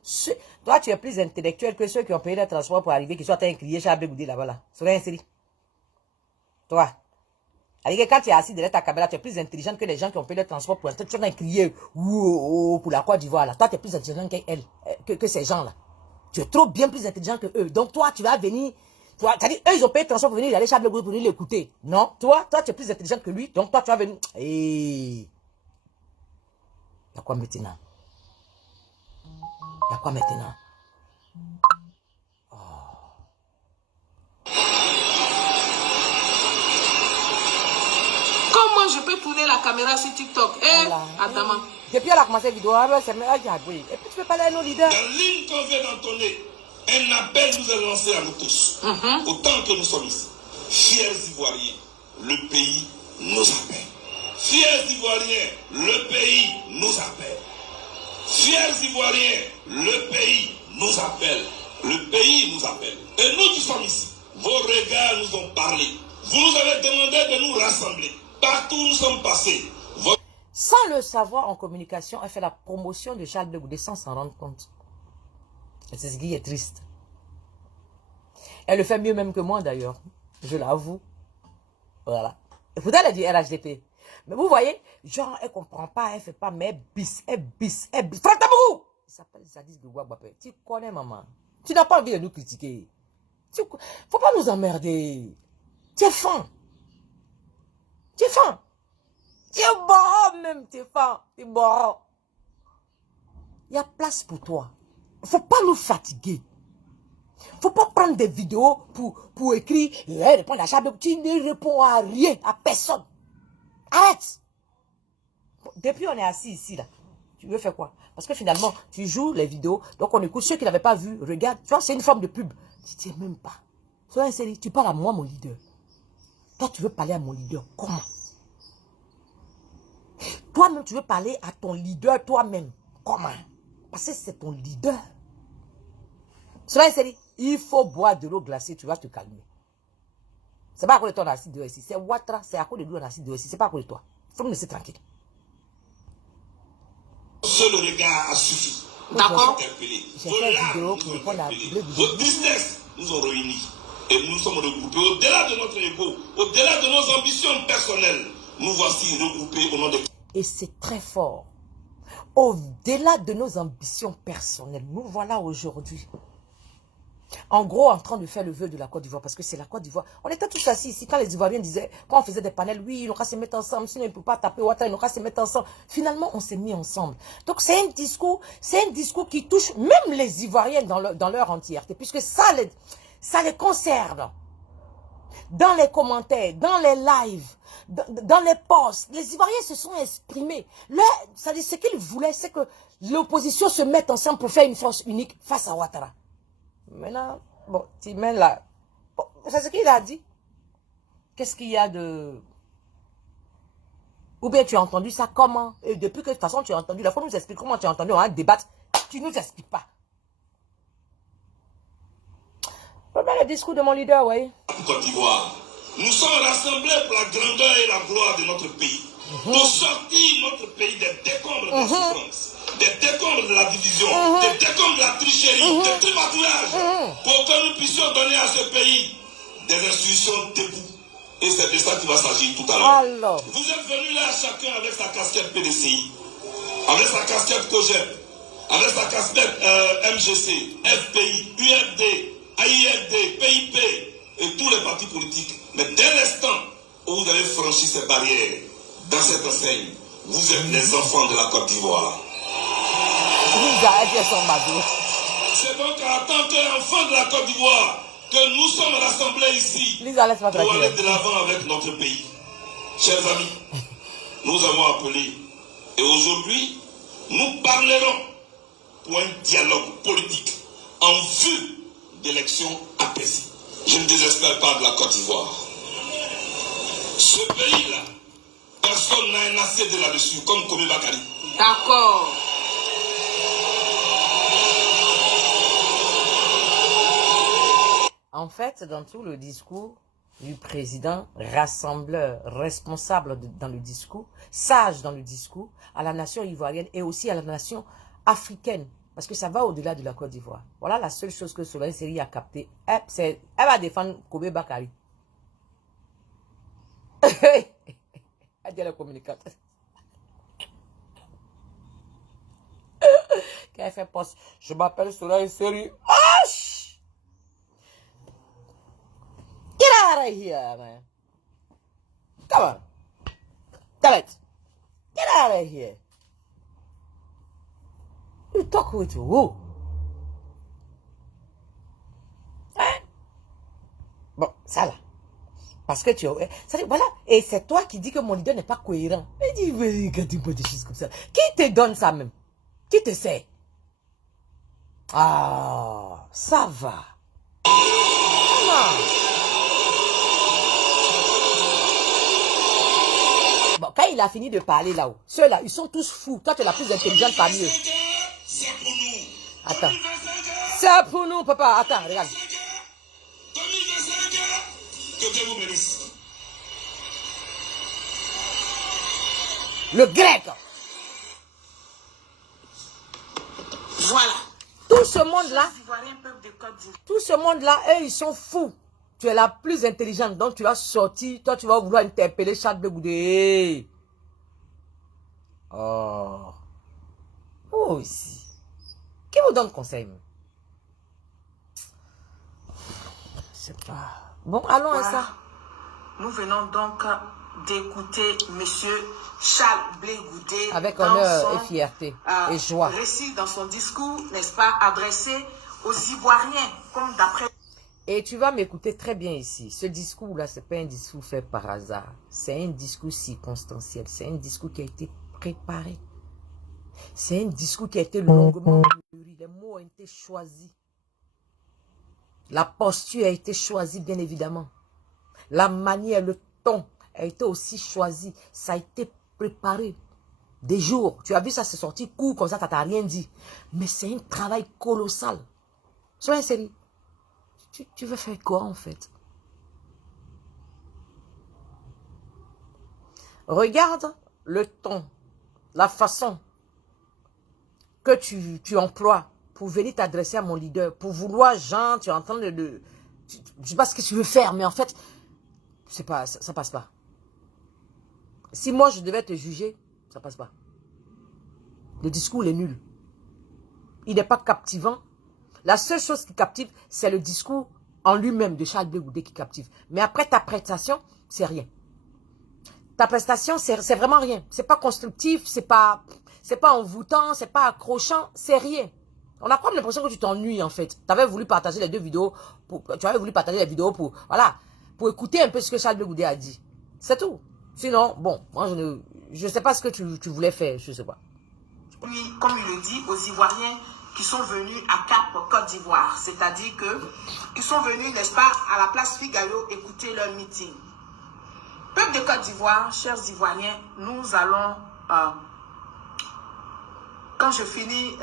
toi tu es plus intellectuel que ceux qui ont payé le transport pour arriver, qui sont en train de crier Charles Goudé là-bas là. C'est rien série. Toi. Alors quand tu es assis derrière ta caméra, tu es plus intelligent que les gens qui ont payé le transport pour entrer. Tu es en train de crier pour la Côte d'Ivoire là. Toi tu es plus intelligent qu'elle, que ces gens là. Tu es trop bien plus intelligent que eux. Donc toi tu vas venir. C'est-à-dire, eux ils ont payé le transport pour venir aller Charles Goudé pour venir l'écouter. Non, toi tu es plus intelligent que lui. Donc toi tu vas venir. Et il y a quoi maintenant? Il y a quoi maintenant? Oh. Comment je peux tourner la caméra sur TikTok? Voilà. Adama. Depuis elle a commencé la vidéo, c'est même et puis tu peux parler à nos leaders. La ligne qu'on vient d'entonner, un appel nous a lancé à nous tous. Autant que nous sommes ici. Fiers Ivoiriens, le pays nous appelle. Fiers Ivoiriens, le pays nous appelle. Fiers Ivoiriens, le pays nous appelle. Le pays nous appelle. Et nous qui sommes ici, vos regards nous ont parlé. Vous nous avez demandé de nous rassembler. Partout où nous sommes passés. Sans le savoir en communication, elle fait la promotion de Charles Blé Goudé sans s'en rendre compte. Et c'est ce qui est triste. Elle le fait mieux même que moi d'ailleurs. Je l'avoue. Voilà. Et pourtant elle a dit RHDP. Mais vous voyez, genre, elle ne comprend pas, elle ne fait pas, mais elle bis. Fratabou! Il s'appelle Zadis Gouagbape. Tu connais, maman. Tu n'as pas envie de nous critiquer. Faut pas nous emmerder. Tu es fin. Tu es fin. Tu es bon même, tu es fin. Tu es bon. Il y a place pour toi. Faut pas nous fatiguer. Faut pas prendre des vidéos pour écrire, répondre à chaque. Tu ne réponds à rien, à personne. Arrête! Depuis on est assis ici là, tu veux faire quoi? Parce que finalement, tu joues les vidéos, donc on écoute ceux qui n'avaient pas vu, regarde, tu vois, c'est une forme de pub. Tu ne sais même pas. Sois un série, tu parles à moi, mon leader. Toi, tu veux parler à mon leader, comment? Toi-même, tu veux parler à ton leader toi-même, comment? Parce que c'est ton leader. Sois un série, il faut boire de l'eau glacée, tu vas te calmer. C'est pas à cause de toi on est assis dehors ici. C'est Ouattara, c'est à cause de lui on est assis dehors ici. C'est pas à cause de toi. Il faut me laisser tranquille. Seul regard a suffi. D'accord. J'ai fait une vidéo pour répondre à Vos business nous ont réunis. Et nous nous sommes regroupés. Au-delà de notre ego, au-delà de nos ambitions personnelles, nous voici regroupés au nom de... Et c'est très fort. Au-delà de nos ambitions personnelles, nous voilà aujourd'hui. En gros, en train de faire le vœu de la Côte d'Ivoire, parce que c'est la Côte d'Ivoire. On était tous assis ici, quand les Ivoiriens disaient, quand on faisait des panels, oui, ils n'ont qu'à se mettre ensemble, sinon ils ne peuvent pas taper Ouattara, ils n'ont qu'à se mettre ensemble. Finalement, on s'est mis ensemble. Donc c'est un discours qui touche même les Ivoiriens dans leur entièreté, puisque ça les concerne. Dans les commentaires, dans les lives, dans les posts, les Ivoiriens se sont exprimés. Ce qu'ils voulaient, c'est que l'opposition se mette ensemble pour faire une force unique face à Ouattara. Maintenant, bon, Timen là, bon, c'est ce qu'il a dit. Qu'est-ce qu'il y a de... Ou bien tu as entendu ça comment? Et depuis que de toute façon tu as entendu, il faut nous expliquer comment tu as entendu, on va débattre. Tu nous expliques pas. Pas mal le discours de mon leader, oui. Côte d'Ivoire. Nous sommes rassemblés pour la grandeur et la gloire de notre pays. Pour sortir notre pays des décombres de la souffrance, des décombres de la division, des décombres de la tricherie, des tripatouillages, pour que nous puissions donner à ce pays des institutions debout. Et c'est de ça qu'il va s'agir tout à l'heure. Vous êtes venus là chacun avec sa casquette PDCI, avec sa casquette COGEP, avec sa casquette MGC, FPI, UFD, AIFD, PIP et tous les partis politiques. Mais dès l'instant où vous avez franchi ces barrières, dans cette enseigne, vous êtes les enfants de la Côte d'Ivoire. C'est donc en tant qu'enfants de la Côte d'Ivoire que nous sommes rassemblés ici pour aller de l'avant avec notre pays. Chers amis, nous avons appelé et aujourd'hui, nous parlerons pour un dialogue politique en vue d'élections apaisées. Je ne désespère pas de la Côte d'Ivoire. Ce pays-là, personne n'a un assez de là-dessus, comme Kobe Bakari. D'accord. En fait, dans tout le discours du président, rassembleur, responsable dans le discours, sage dans le discours, à la nation ivoirienne et aussi à la nation africaine, parce que ça va au-delà de la Côte d'Ivoire. Voilà la seule chose que Solange Seri a capté. Elle va défendre Kobe Bakari. Elle dit la communicante. Quand elle fait poste, je m'appelle Solange Seri. Get out of here, man. Come on. Damn it. Get out of here. You talk with who? Hein? Bon, ça là. Parce que tu as... Voilà. Et c'est toi qui dis que mon leader n'est pas cohérent. Mais dis, quand tu peux des choses comme ça. Qui te donne ça même? Qui te sait? Ah, ça va. Comment? Bon, quand il a fini de parler là-haut, ceux-là, ils sont tous fous. Toi, tu es la plus intelligente parmi eux. C'est pour nous. Attends. C'est pour nous, papa. Attends, regarde. 2025, que Dieu vous bénisse. Le grec. Voilà. Tout ce monde-là, Les Ivoiriens, peuple de Côte d'Ivoire. tout ce monde-là, eux, ils sont fous. Tu es la plus intelligente. Donc, tu vas sortir. Toi, tu vas vouloir interpeller Charles Blé Goudé. Oh. Oh, aussi. Qui vous donne conseil? Je sais pas. Bon, allons à ça. Nous venons donc d'écouter monsieur Charles Blé Goudé Avec dans honneur son, et fierté et joie. récit dans son discours, n'est-ce pas, adressé aux Ivoiriens, comme d'après... Et tu vas m'écouter très bien ici. Ce discours-là, ce n'est pas un discours fait par hasard. C'est un discours circonstanciel. C'est un discours qui a été préparé. C'est un discours qui a été longuement mûri. Les mots ont été choisis. La posture a été choisie, bien évidemment. La manière, le ton a été aussi choisi. Ça a été préparé. Des jours. Tu as vu ça, c'est sorti court comme ça, tu n'as rien dit. Mais c'est un travail colossal. Sois sérieux. Tu veux faire quoi en fait? Regarde le ton, la façon que tu emploies pour venir t'adresser à mon leader, pour vouloir, genre, tu es en train de je ne sais pas ce que tu veux faire, mais en fait, c'est pas, ça passe pas. Si moi je devais te juger, ça passe pas. Le discours est nul. Il n'est pas captivant. La seule chose qui captive, c'est le discours en lui-même de Charles Blé Goudé qui captive. Mais après ta prestation, c'est rien. Ta prestation, c'est vraiment rien. C'est pas constructif, c'est pas envoûtant, c'est pas accrochant, c'est rien. On a comme l'impression que tu t'ennuies en fait. Tu avais voulu partager les deux vidéos, tu avais voulu partager les vidéos pour, voilà, pour écouter un peu ce que Charles Blé Goudé a dit. C'est tout. Sinon, bon, moi je ne sais pas ce que tu voulais faire, je sais pas. Puis, comme il le dit, aux Ivoiriens qui sont venus à Cap Côte d'Ivoire, c'est-à-dire qui sont venus, n'est-ce pas, à la place Figaro écouter leur meeting. Peuple de Côte d'Ivoire, chers Ivoiriens, nous allons, quand je finis,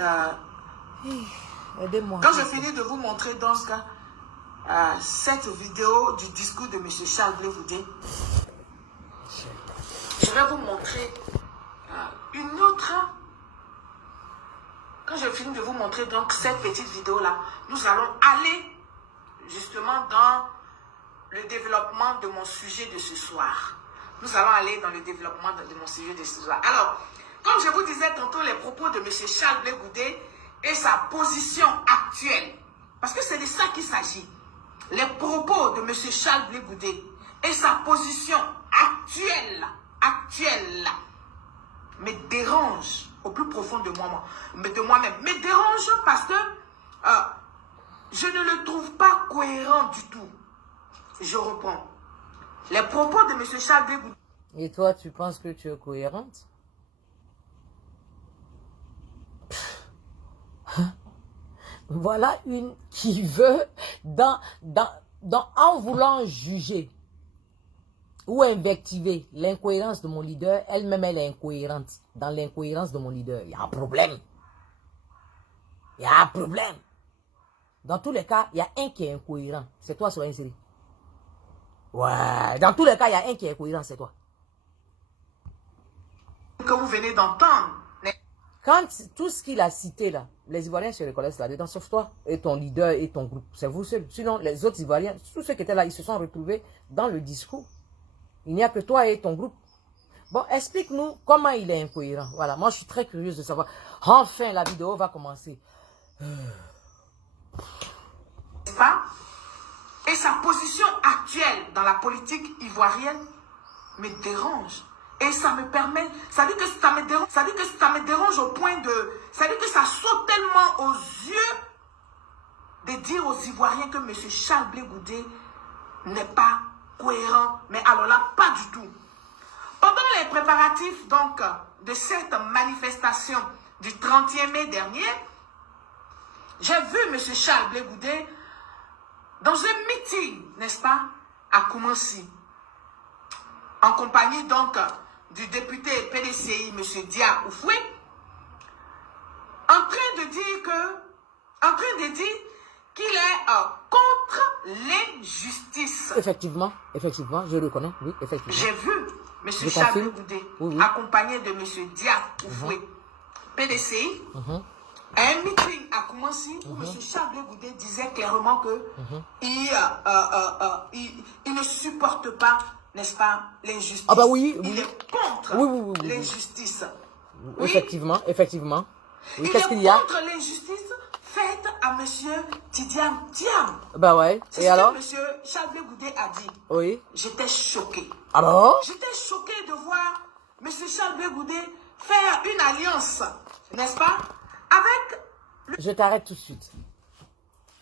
aidez-moi. quand je finis de vous montrer donc cette vidéo du discours de M. Charles Blé Goudé, je vais vous montrer une autre. Quand je finis de vous montrer donc cette petite vidéo-là, nous allons aller justement dans le développement de mon sujet de ce soir. Nous allons aller dans le développement de mon sujet de ce soir. Alors, comme je vous disais tantôt, les propos de M. Charles Blé Goudé et sa position actuelle, parce que c'est de ça qu'il s'agit. Les propos de M. Charles Blé Goudé et sa position actuelle me dérangent au plus profond de moi-même. Me dérange parce que je ne le trouve pas cohérent du tout. Je reprends. Les propos de M. Charles Blé Goudé. Et toi, tu penses que tu es cohérente? Voilà une qui veut, en voulant juger, ou invectiver l'incohérence de mon leader, elle-même, elle est incohérente. Dans l'incohérence de mon leader, il y a un problème. Il y a un problème. Dans tous les cas, il y a un qui est incohérent. C'est toi, sur une série. Ouais, dans tous les cas, il y a un qui est incohérent, c'est toi. Que vous venez d'entendre. Quand tout ce qu'il a cité là, les Ivoiriens se reconnaissent là-dedans, sauf toi et ton leader et ton groupe. C'est vous seuls. Sinon, les autres Ivoiriens, tous ceux qui étaient là, ils se sont retrouvés dans le discours. Il n'y a que toi et ton groupe. Bon, explique-nous comment il est incohérent. Voilà, moi je suis très curieuse de savoir. Enfin, la vidéo va commencer. N'est-ce pas? Et sa position actuelle dans la politique ivoirienne me dérange. Et ça me permet, ça dit que ça me dérange, au point de, ça dit que ça saute tellement aux yeux de dire aux Ivoiriens que M. Charles Blé Goudé n'est pas cohérent. Mais alors là, pas du tout. Pendant les préparatifs donc de cette manifestation du 31 mai dernier, j'ai vu M. Charles Blé Goudé dans un meeting, n'est-ce pas, à Koumansi, en compagnie donc du député PDCI, M. Dia Oufoué, en train de dire qu'il est contre l'injustice. Effectivement, je le reconnais, oui, effectivement. J'ai vu M. Charles Goudé, oui. accompagné de M. Dia Oufoué, PDCI, à un meeting à Koumansi où M. Charles Goudé disait clairement que il ne supporte pas, n'est-ce pas, l'injustice. Ah bah oui, Il est contre l'injustice. Oui. Effectivement. Oui, Il qu'est-ce qu'il y a? est contre l'injustice faite à M. Tidiane Thiam. Bah ouais, et alors? C'est ce que M. Charles Goudé a dit. Oui. J'étais choqué. Ah bon? J'étais choqué de voir M. Charles Goudé faire une alliance, n'est-ce pas, avec... Je t'arrête tout de suite.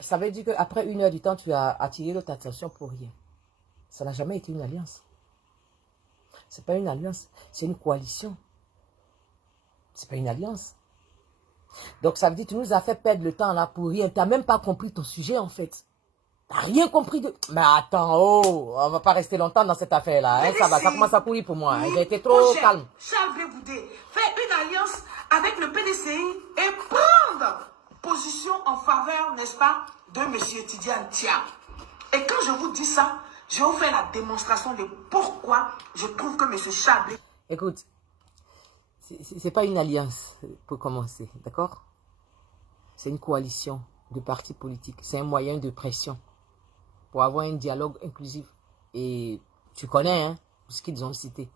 Ça veut dire qu'après 1 heure du temps, tu as attiré notre attention pour rien. Ça n'a jamais été une alliance. C'est pas une alliance, c'est une coalition. C'est pas une alliance. Donc ça veut dire que tu nous as fait perdre le temps là pour rien. Tu n'as même pas compris ton sujet en fait. Tu n'as rien compris de... Mais attends, on va pas rester longtemps dans cette affaire-là. Hein, ça commence à courir pour moi. Hein. J'ai été trop calme. Charles Blé Goudé fait une alliance avec le PDCI et prendre position en faveur, n'est-ce pas, de M. Tidiane Thiam. Et quand je vous dis ça, je vais vous faire la démonstration de pourquoi je trouve que M. Charles Blé... Écoute, c'est pas une alliance pour commencer, d'accord? C'est une coalition de partis politiques. C'est un moyen de pression pour avoir un dialogue inclusif. Et tu connais hein, ce qu'ils ont cité.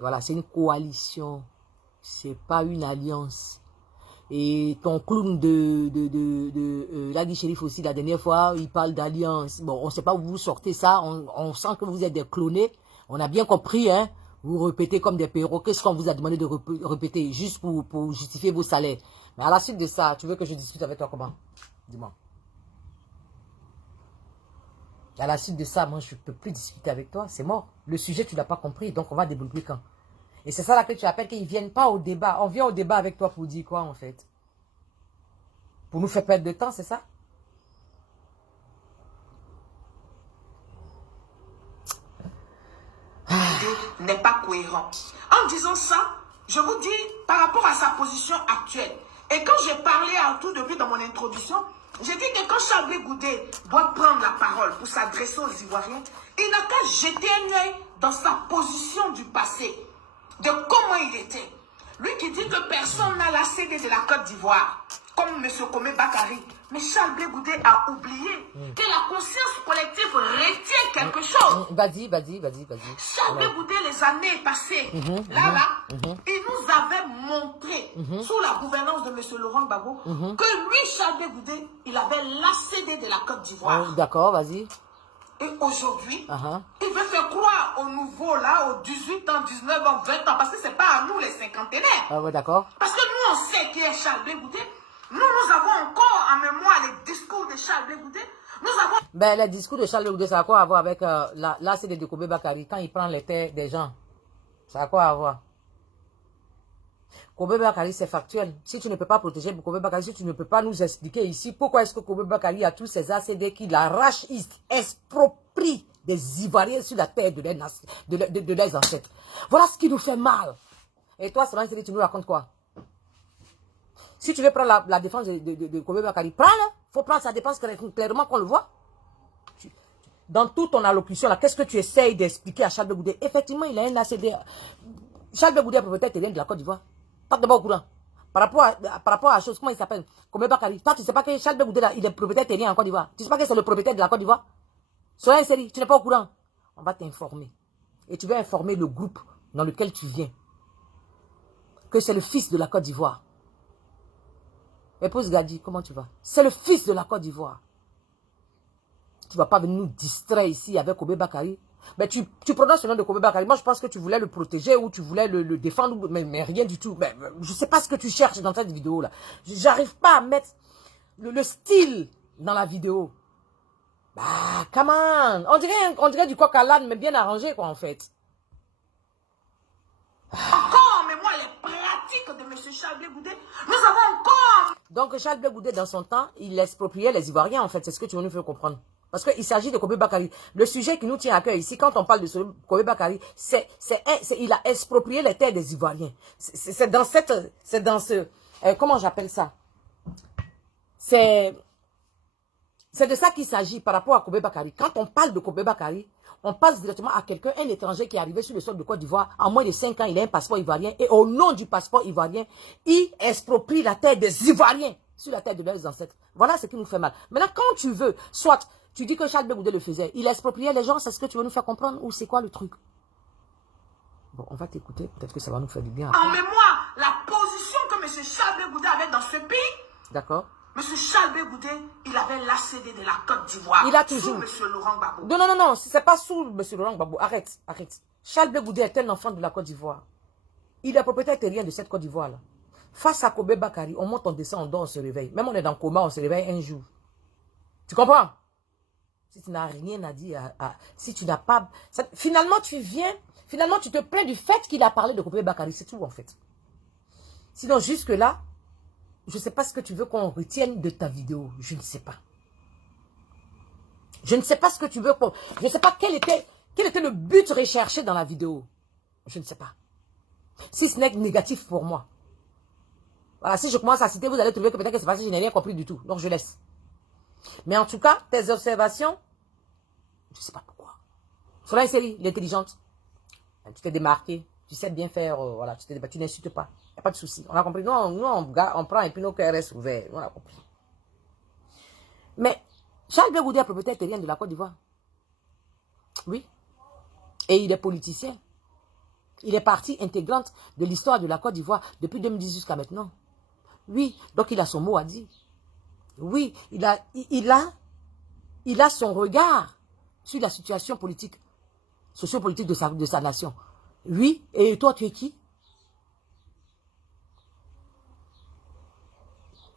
Voilà, c'est une coalition. C'est pas une alliance. Et ton clown de Ladi Chérif aussi, la dernière fois, il parle d'alliance. Bon, on ne sait pas où vous sortez ça. On sent que vous êtes des clonés. On a bien compris, hein. Vous répétez comme des perroquets. Qu'est-ce qu'on vous a demandé de répéter juste pour justifier vos salaires. Mais à la suite de ça, tu veux que je discute avec toi comment? Dis-moi. À la suite de ça, moi, je ne peux plus discuter avec toi. C'est mort. Le sujet, tu ne l'as pas compris. Donc, on va débloquer quand? Et c'est ça là que tu appelles qu'ils ne viennent pas au débat. On vient au débat avec toi pour dire quoi, en fait? Pour nous faire perdre de temps, c'est ça? N'est pas cohérent. En disant ça, je vous dis par rapport à sa position actuelle. Et quand j'ai parlé à tout début dans mon introduction, j'ai dit que quand Charles Blé Goudé doit prendre la parole pour s'adresser aux Ivoiriens, il n'a qu'à jeter un œil dans sa position du passé, de comment il était. Lui qui dit que personne n'a la CD de la Côte d'Ivoire, comme M. Komé Bakari. Mais Charles Blé Goudé a oublié que la conscience collective retient quelque chose. Vas-y. Charles Blé Goudé, les années passées, il nous avait montré, sous la gouvernance de M. Laurent Gbagbo, que lui, Charles Blé Goudé, il avait la CD de la Côte d'Ivoire. D'accord, vas-y. Et aujourd'hui, il veut faire croire aux nouveaux, là, aux 18 ans, 19 ans, 20 ans, parce que ce n'est pas à nous, les cinquantenaires. Ah ouais, d'accord. Parce que nous, on sait qui est Charles Blé Goudé. Nous avons encore en mémoire les discours de Charles Blé Goudé. Nous avons... Ben, les discours de Charles Blé Goudé, ça a quoi à voir avec l'ACD de Komé Bakari quand il prend les terres des gens? Ça a quoi à voir? Komé Bakari, c'est factuel. Si tu ne peux pas protéger Komé Bakari, si tu ne peux pas nous expliquer ici pourquoi est-ce que Komé Bakari a tous ces ACD qu'il arrache, il exproprie des Ivoiriens sur la terre de leurs ancêtres. Voilà ce qui nous fait mal. Et toi, Solange Seri, tu nous racontes quoi? Si tu veux prendre la défense de Kobe Bakari, prends-le. Il faut prendre sa défense clairement qu'on le voit. Dans toute ton allocution, là, qu'est-ce que tu essayes d'expliquer à Charles Goudé? Effectivement, il a un ACD. Charles Goudé est propriétaire terrien de la Côte d'Ivoire. Toi, tu n'es pas au courant. Par rapport à la chose, comment il s'appelle? Kobe Bakari. Toi, tu ne sais pas que Charles Goudé, là, il est propriétaire terrien en Côte d'Ivoire. Tu ne sais pas que c'est le propriétaire de la Côte d'Ivoire? Sois un série, tu n'es pas au courant. On va t'informer. Et tu vas informer le groupe dans lequel tu viens. Que c'est le fils de la Côte d'Ivoire. Épouse Gadi, comment tu vas? C'est le fils de la Côte d'Ivoire. Tu ne vas pas venir nous distraire ici avec Kobe Bakari. Mais tu prononces le nom de Kobe Bakari. Moi, je pense que tu voulais le protéger ou tu voulais le défendre, mais rien du tout. Mais, je ne sais pas ce que tu cherches dans cette vidéo-là. J'arrive pas à mettre le style dans la vidéo. Bah, come on. On dirait du coq à l'âne, mais bien arrangé, quoi, en fait. Encore, mais moi, les pratiques de M. Charles Goudé, nous avons encore. Donc, Charles Goudé, dans son temps, il expropriait les Ivoiriens, en fait. C'est ce que tu veux nous faire comprendre. Parce qu'il s'agit de Kobe Bakari. Le sujet qui nous tient à cœur ici, quand on parle de Kobe Bakari, il a exproprié les terres des Ivoiriens. C'est dans ce, comment j'appelle ça? C'est de ça qu'il s'agit par rapport à Kobe Bakari. Quand on parle de Kobe Bakari, on passe directement à quelqu'un, un étranger qui est arrivé sur le sol de Côte d'Ivoire. En moins de 5 ans, il a un passeport ivoirien. Et au nom du passeport ivoirien, il exproprie la terre des Ivoiriens sur la terre de leurs ancêtres. Voilà ce qui nous fait mal. Maintenant, quand tu veux, soit tu dis que Charles Goudé le faisait, il expropriait les gens, c'est ce que tu veux nous faire comprendre ou c'est quoi le truc? Bon, on va t'écouter, peut-être que ça va nous faire du bien. En mémoire, la position que M. Charles Goudé avait dans ce pays. D'accord. M. Charles Goudé, il avait l'ACD de la Côte d'Ivoire. Il a toujours. Sous M. Laurent Gbagbo. Non, c'est pas sous M. Laurent Gbagbo. Arrête. Charles Goudé est un enfant de la Côte d'Ivoire. Il est propriétaire terrien de cette Côte d'Ivoire-là. Face à Kobe Bakari, on monte, on descend, on dort, on se réveille. Même on est dans le coma, on se réveille un jour. Tu comprends? Si tu n'as rien à dire, si tu n'as pas... Finalement, tu te plains du fait qu'il a parlé de Kobe Bakari. C'est tout, en fait. Sinon, jusque-là, je ne sais pas ce que tu veux qu'on retienne de ta vidéo. Je ne sais pas. Je ne sais pas ce que tu veux qu'on... Je ne sais pas quel était le but recherché dans la vidéo. Je ne sais pas. Si ce n'est négatif pour moi. Voilà, si je commence à citer, vous allez trouver que peut-être que c'est parce que je n'ai rien compris du tout. Donc, je laisse. Mais en tout cas, tes observations, je ne sais pas pourquoi. Sur la série, l'intelligente, tu t'es démarqué, tu sais bien faire, voilà, tu n'insultes pas. Il n'y a pas de souci. On a compris. Nous, on prend et puis nos cœurs restent ouverts. On a compris. Mais Charles Goudé est propriétaire terrien de la Côte d'Ivoire. Oui. Et il est politicien. Il est partie intégrante de l'histoire de la Côte d'Ivoire depuis 2010 jusqu'à maintenant. Oui. Donc il a son mot à dire. Oui. Il a son regard sur la situation politique, sociopolitique de sa nation. Oui. Et toi, tu es qui?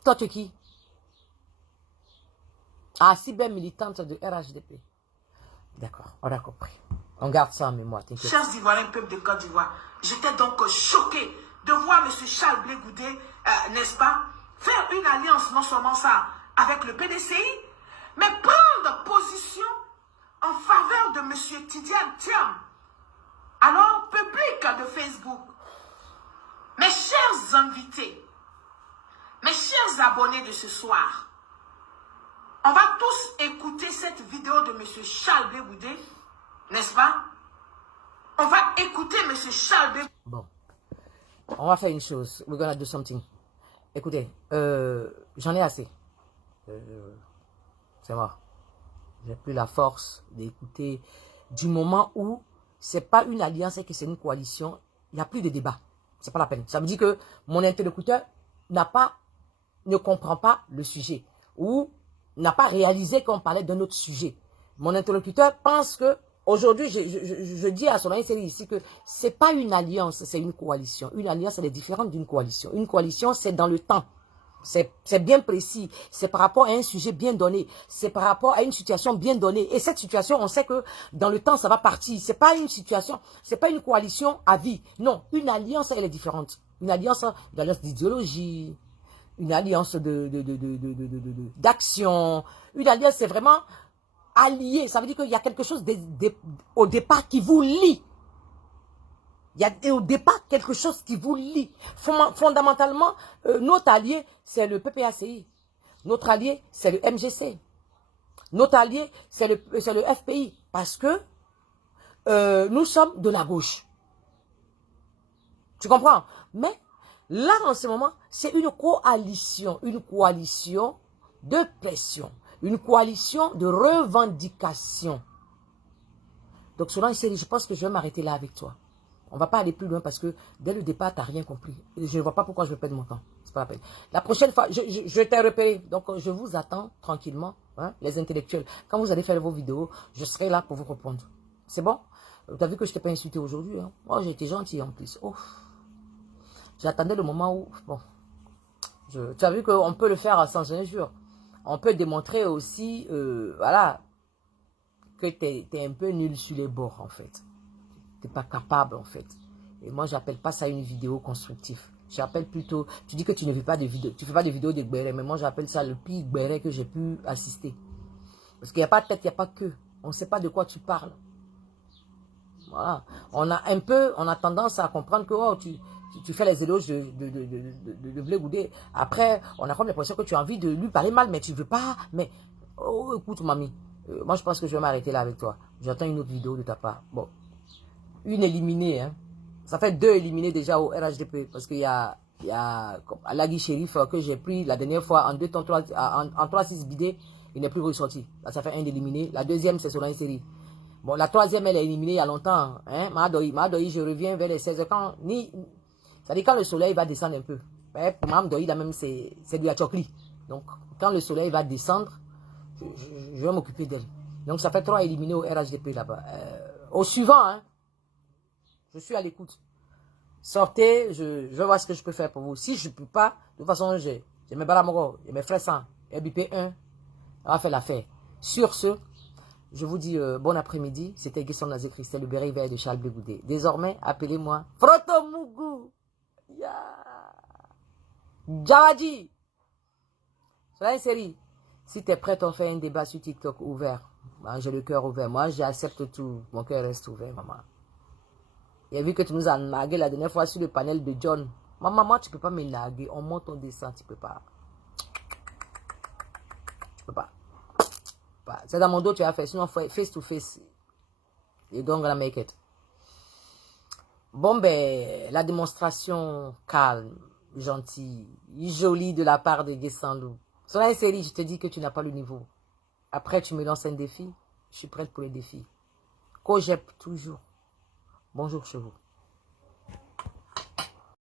Toi, tu es qui? Ah, cyber militante de RHDP. D'accord, on a compris. On garde ça en mémoire, t'inquiète. Chers Ivoiriens, peuple de Côte d'Ivoire, j'étais donc choqué de voir M. Charles Goudé, n'est-ce pas, faire une alliance, non seulement ça, avec le PDCI, mais prendre position en faveur de M. Tidiane Thiam. Alors, public de Facebook, mes chers invités, mes chers abonnés de ce soir, on va tous écouter cette vidéo de M. Charles Goudé, n'est-ce pas? On va écouter M. Charles Goudé. Bon, on va faire une chose. We're gonna do something. Écoutez, j'en ai assez. C'est mort. J'ai plus la force d'écouter du moment où c'est pas une alliance et que c'est une coalition. Il n'y a plus de débat. C'est pas la peine. Ça veut dire que mon interlocuteur ne comprend pas le sujet ou n'a pas réalisé qu'on parlait d'un autre sujet. Mon interlocuteur pense que aujourd'hui, je dis à Solange Seri ici que c'est pas une alliance, c'est une coalition. Une alliance, elle est différente d'une coalition. Une coalition, c'est dans le temps. C'est bien précis. C'est par rapport à un sujet bien donné. C'est par rapport à une situation bien donnée. Et cette situation, on sait que dans le temps, ça va partir. C'est pas une situation, c'est pas une coalition à vie. Non, une alliance, elle est différente. Une alliance d'idéologie, une alliance d'action. Une alliance, c'est vraiment allié. Ça veut dire qu'il y a quelque chose au départ qui vous lie. Il y a au départ quelque chose qui vous lie. Fondamentalement, notre allié, c'est le PPACI. Notre allié, c'est le MGC. Notre allié, c'est le FPI. Parce que nous sommes de la gauche. Tu comprends? Mais là, en ce moment, c'est une coalition de pression, une coalition de revendication. Donc, selon une série, je pense que je vais m'arrêter là avec toi. On ne va pas aller plus loin parce que dès le départ, tu n'as rien compris. Et je ne vois pas pourquoi je vais perdre mon temps. C'est pas la peine. La prochaine fois, je t'ai repéré. Donc, je vous attends tranquillement, hein, les intellectuels. Quand vous allez faire vos vidéos, je serai là pour vous répondre. C'est bon? Tu as vu que je ne t'ai pas insulté aujourd'hui. Hein? Moi, j'ai été gentil en plus. Oh. J'attendais le moment où... Bon. Tu as vu qu'on peut le faire sans injure. On peut démontrer aussi, voilà, que tu es un peu nul sur les bords, en fait. Tu n'es pas capable, en fait. Et moi, j'appelle pas ça une vidéo constructive. J'appelle plutôt... Tu dis que tu ne fais pas de vidéos. Tu fais pas de vidéos de Gbéré, mais moi, j'appelle ça le pire Gbéré que j'ai pu assister. Parce qu'il n'y a pas de tête, il n'y a pas que. On ne sait pas de quoi tu parles. Voilà. On a tendance à comprendre que oh, tu fais les éloges de Blé Goudé. Après, on a comme l'impression que tu as envie de lui parler mal, mais tu ne veux pas. Mais, oh, écoute, mamie, moi, je pense que je vais m'arrêter là avec toi. J'attends une autre vidéo de ta part. Bon, une éliminée, hein. Ça fait 2 éliminés déjà au RHDP, parce qu'il y a Alagui Shérif que j'ai pris la dernière fois en 3-6 bidets, il n'est plus ressorti. Là, ça fait 1 éliminé. La deuxième, c'est sur une série. Bon, la troisième, elle est éliminée il y a longtemps. Hein? Madoï, je reviens vers les 16 ans. C'est-à-dire quand le soleil va descendre un peu. Ouais, pour Madoï, là même, c'est du Achokli. Donc, quand le soleil va descendre, je vais m'occuper d'elle. Donc, ça fait 3 éliminés au RHDP là-bas. Au suivant, hein, je suis à l'écoute. Sortez, je vais voir ce que je peux faire pour vous. Si je ne peux pas, de toute façon, j'ai mes balamoro, j'ai mes frères sang, RBP1, on va faire l'affaire. Sur ce, je vous dis bon après-midi. C'était Guesson Nazé Christelle, le béret vert de Charles Blé Goudé. Désormais, appelez-moi Frotomougou. Djawadi. C'est une série. Si tu es prête, on fait un débat sur TikTok ouvert. J'ai le cœur ouvert. Moi, j'accepte tout. Mon cœur reste ouvert, maman. Il a vu que tu nous as nagué la dernière fois sur le panel de John. Maman, moi, tu ne peux pas me naguer. On monte, on descend. Tu ne peux pas. Tu ne peux pas. C'est dans mon dos que tu as fait. Sinon, face to face. You don't gonna make it. Bon, ben, la démonstration calme, gentille, jolie de la part de Guessandou. Sur la série, je te dis que tu n'as pas le niveau. Après, tu me lances un défi. Je suis prête pour les défis. Cogep toujours. Bonjour chez vous.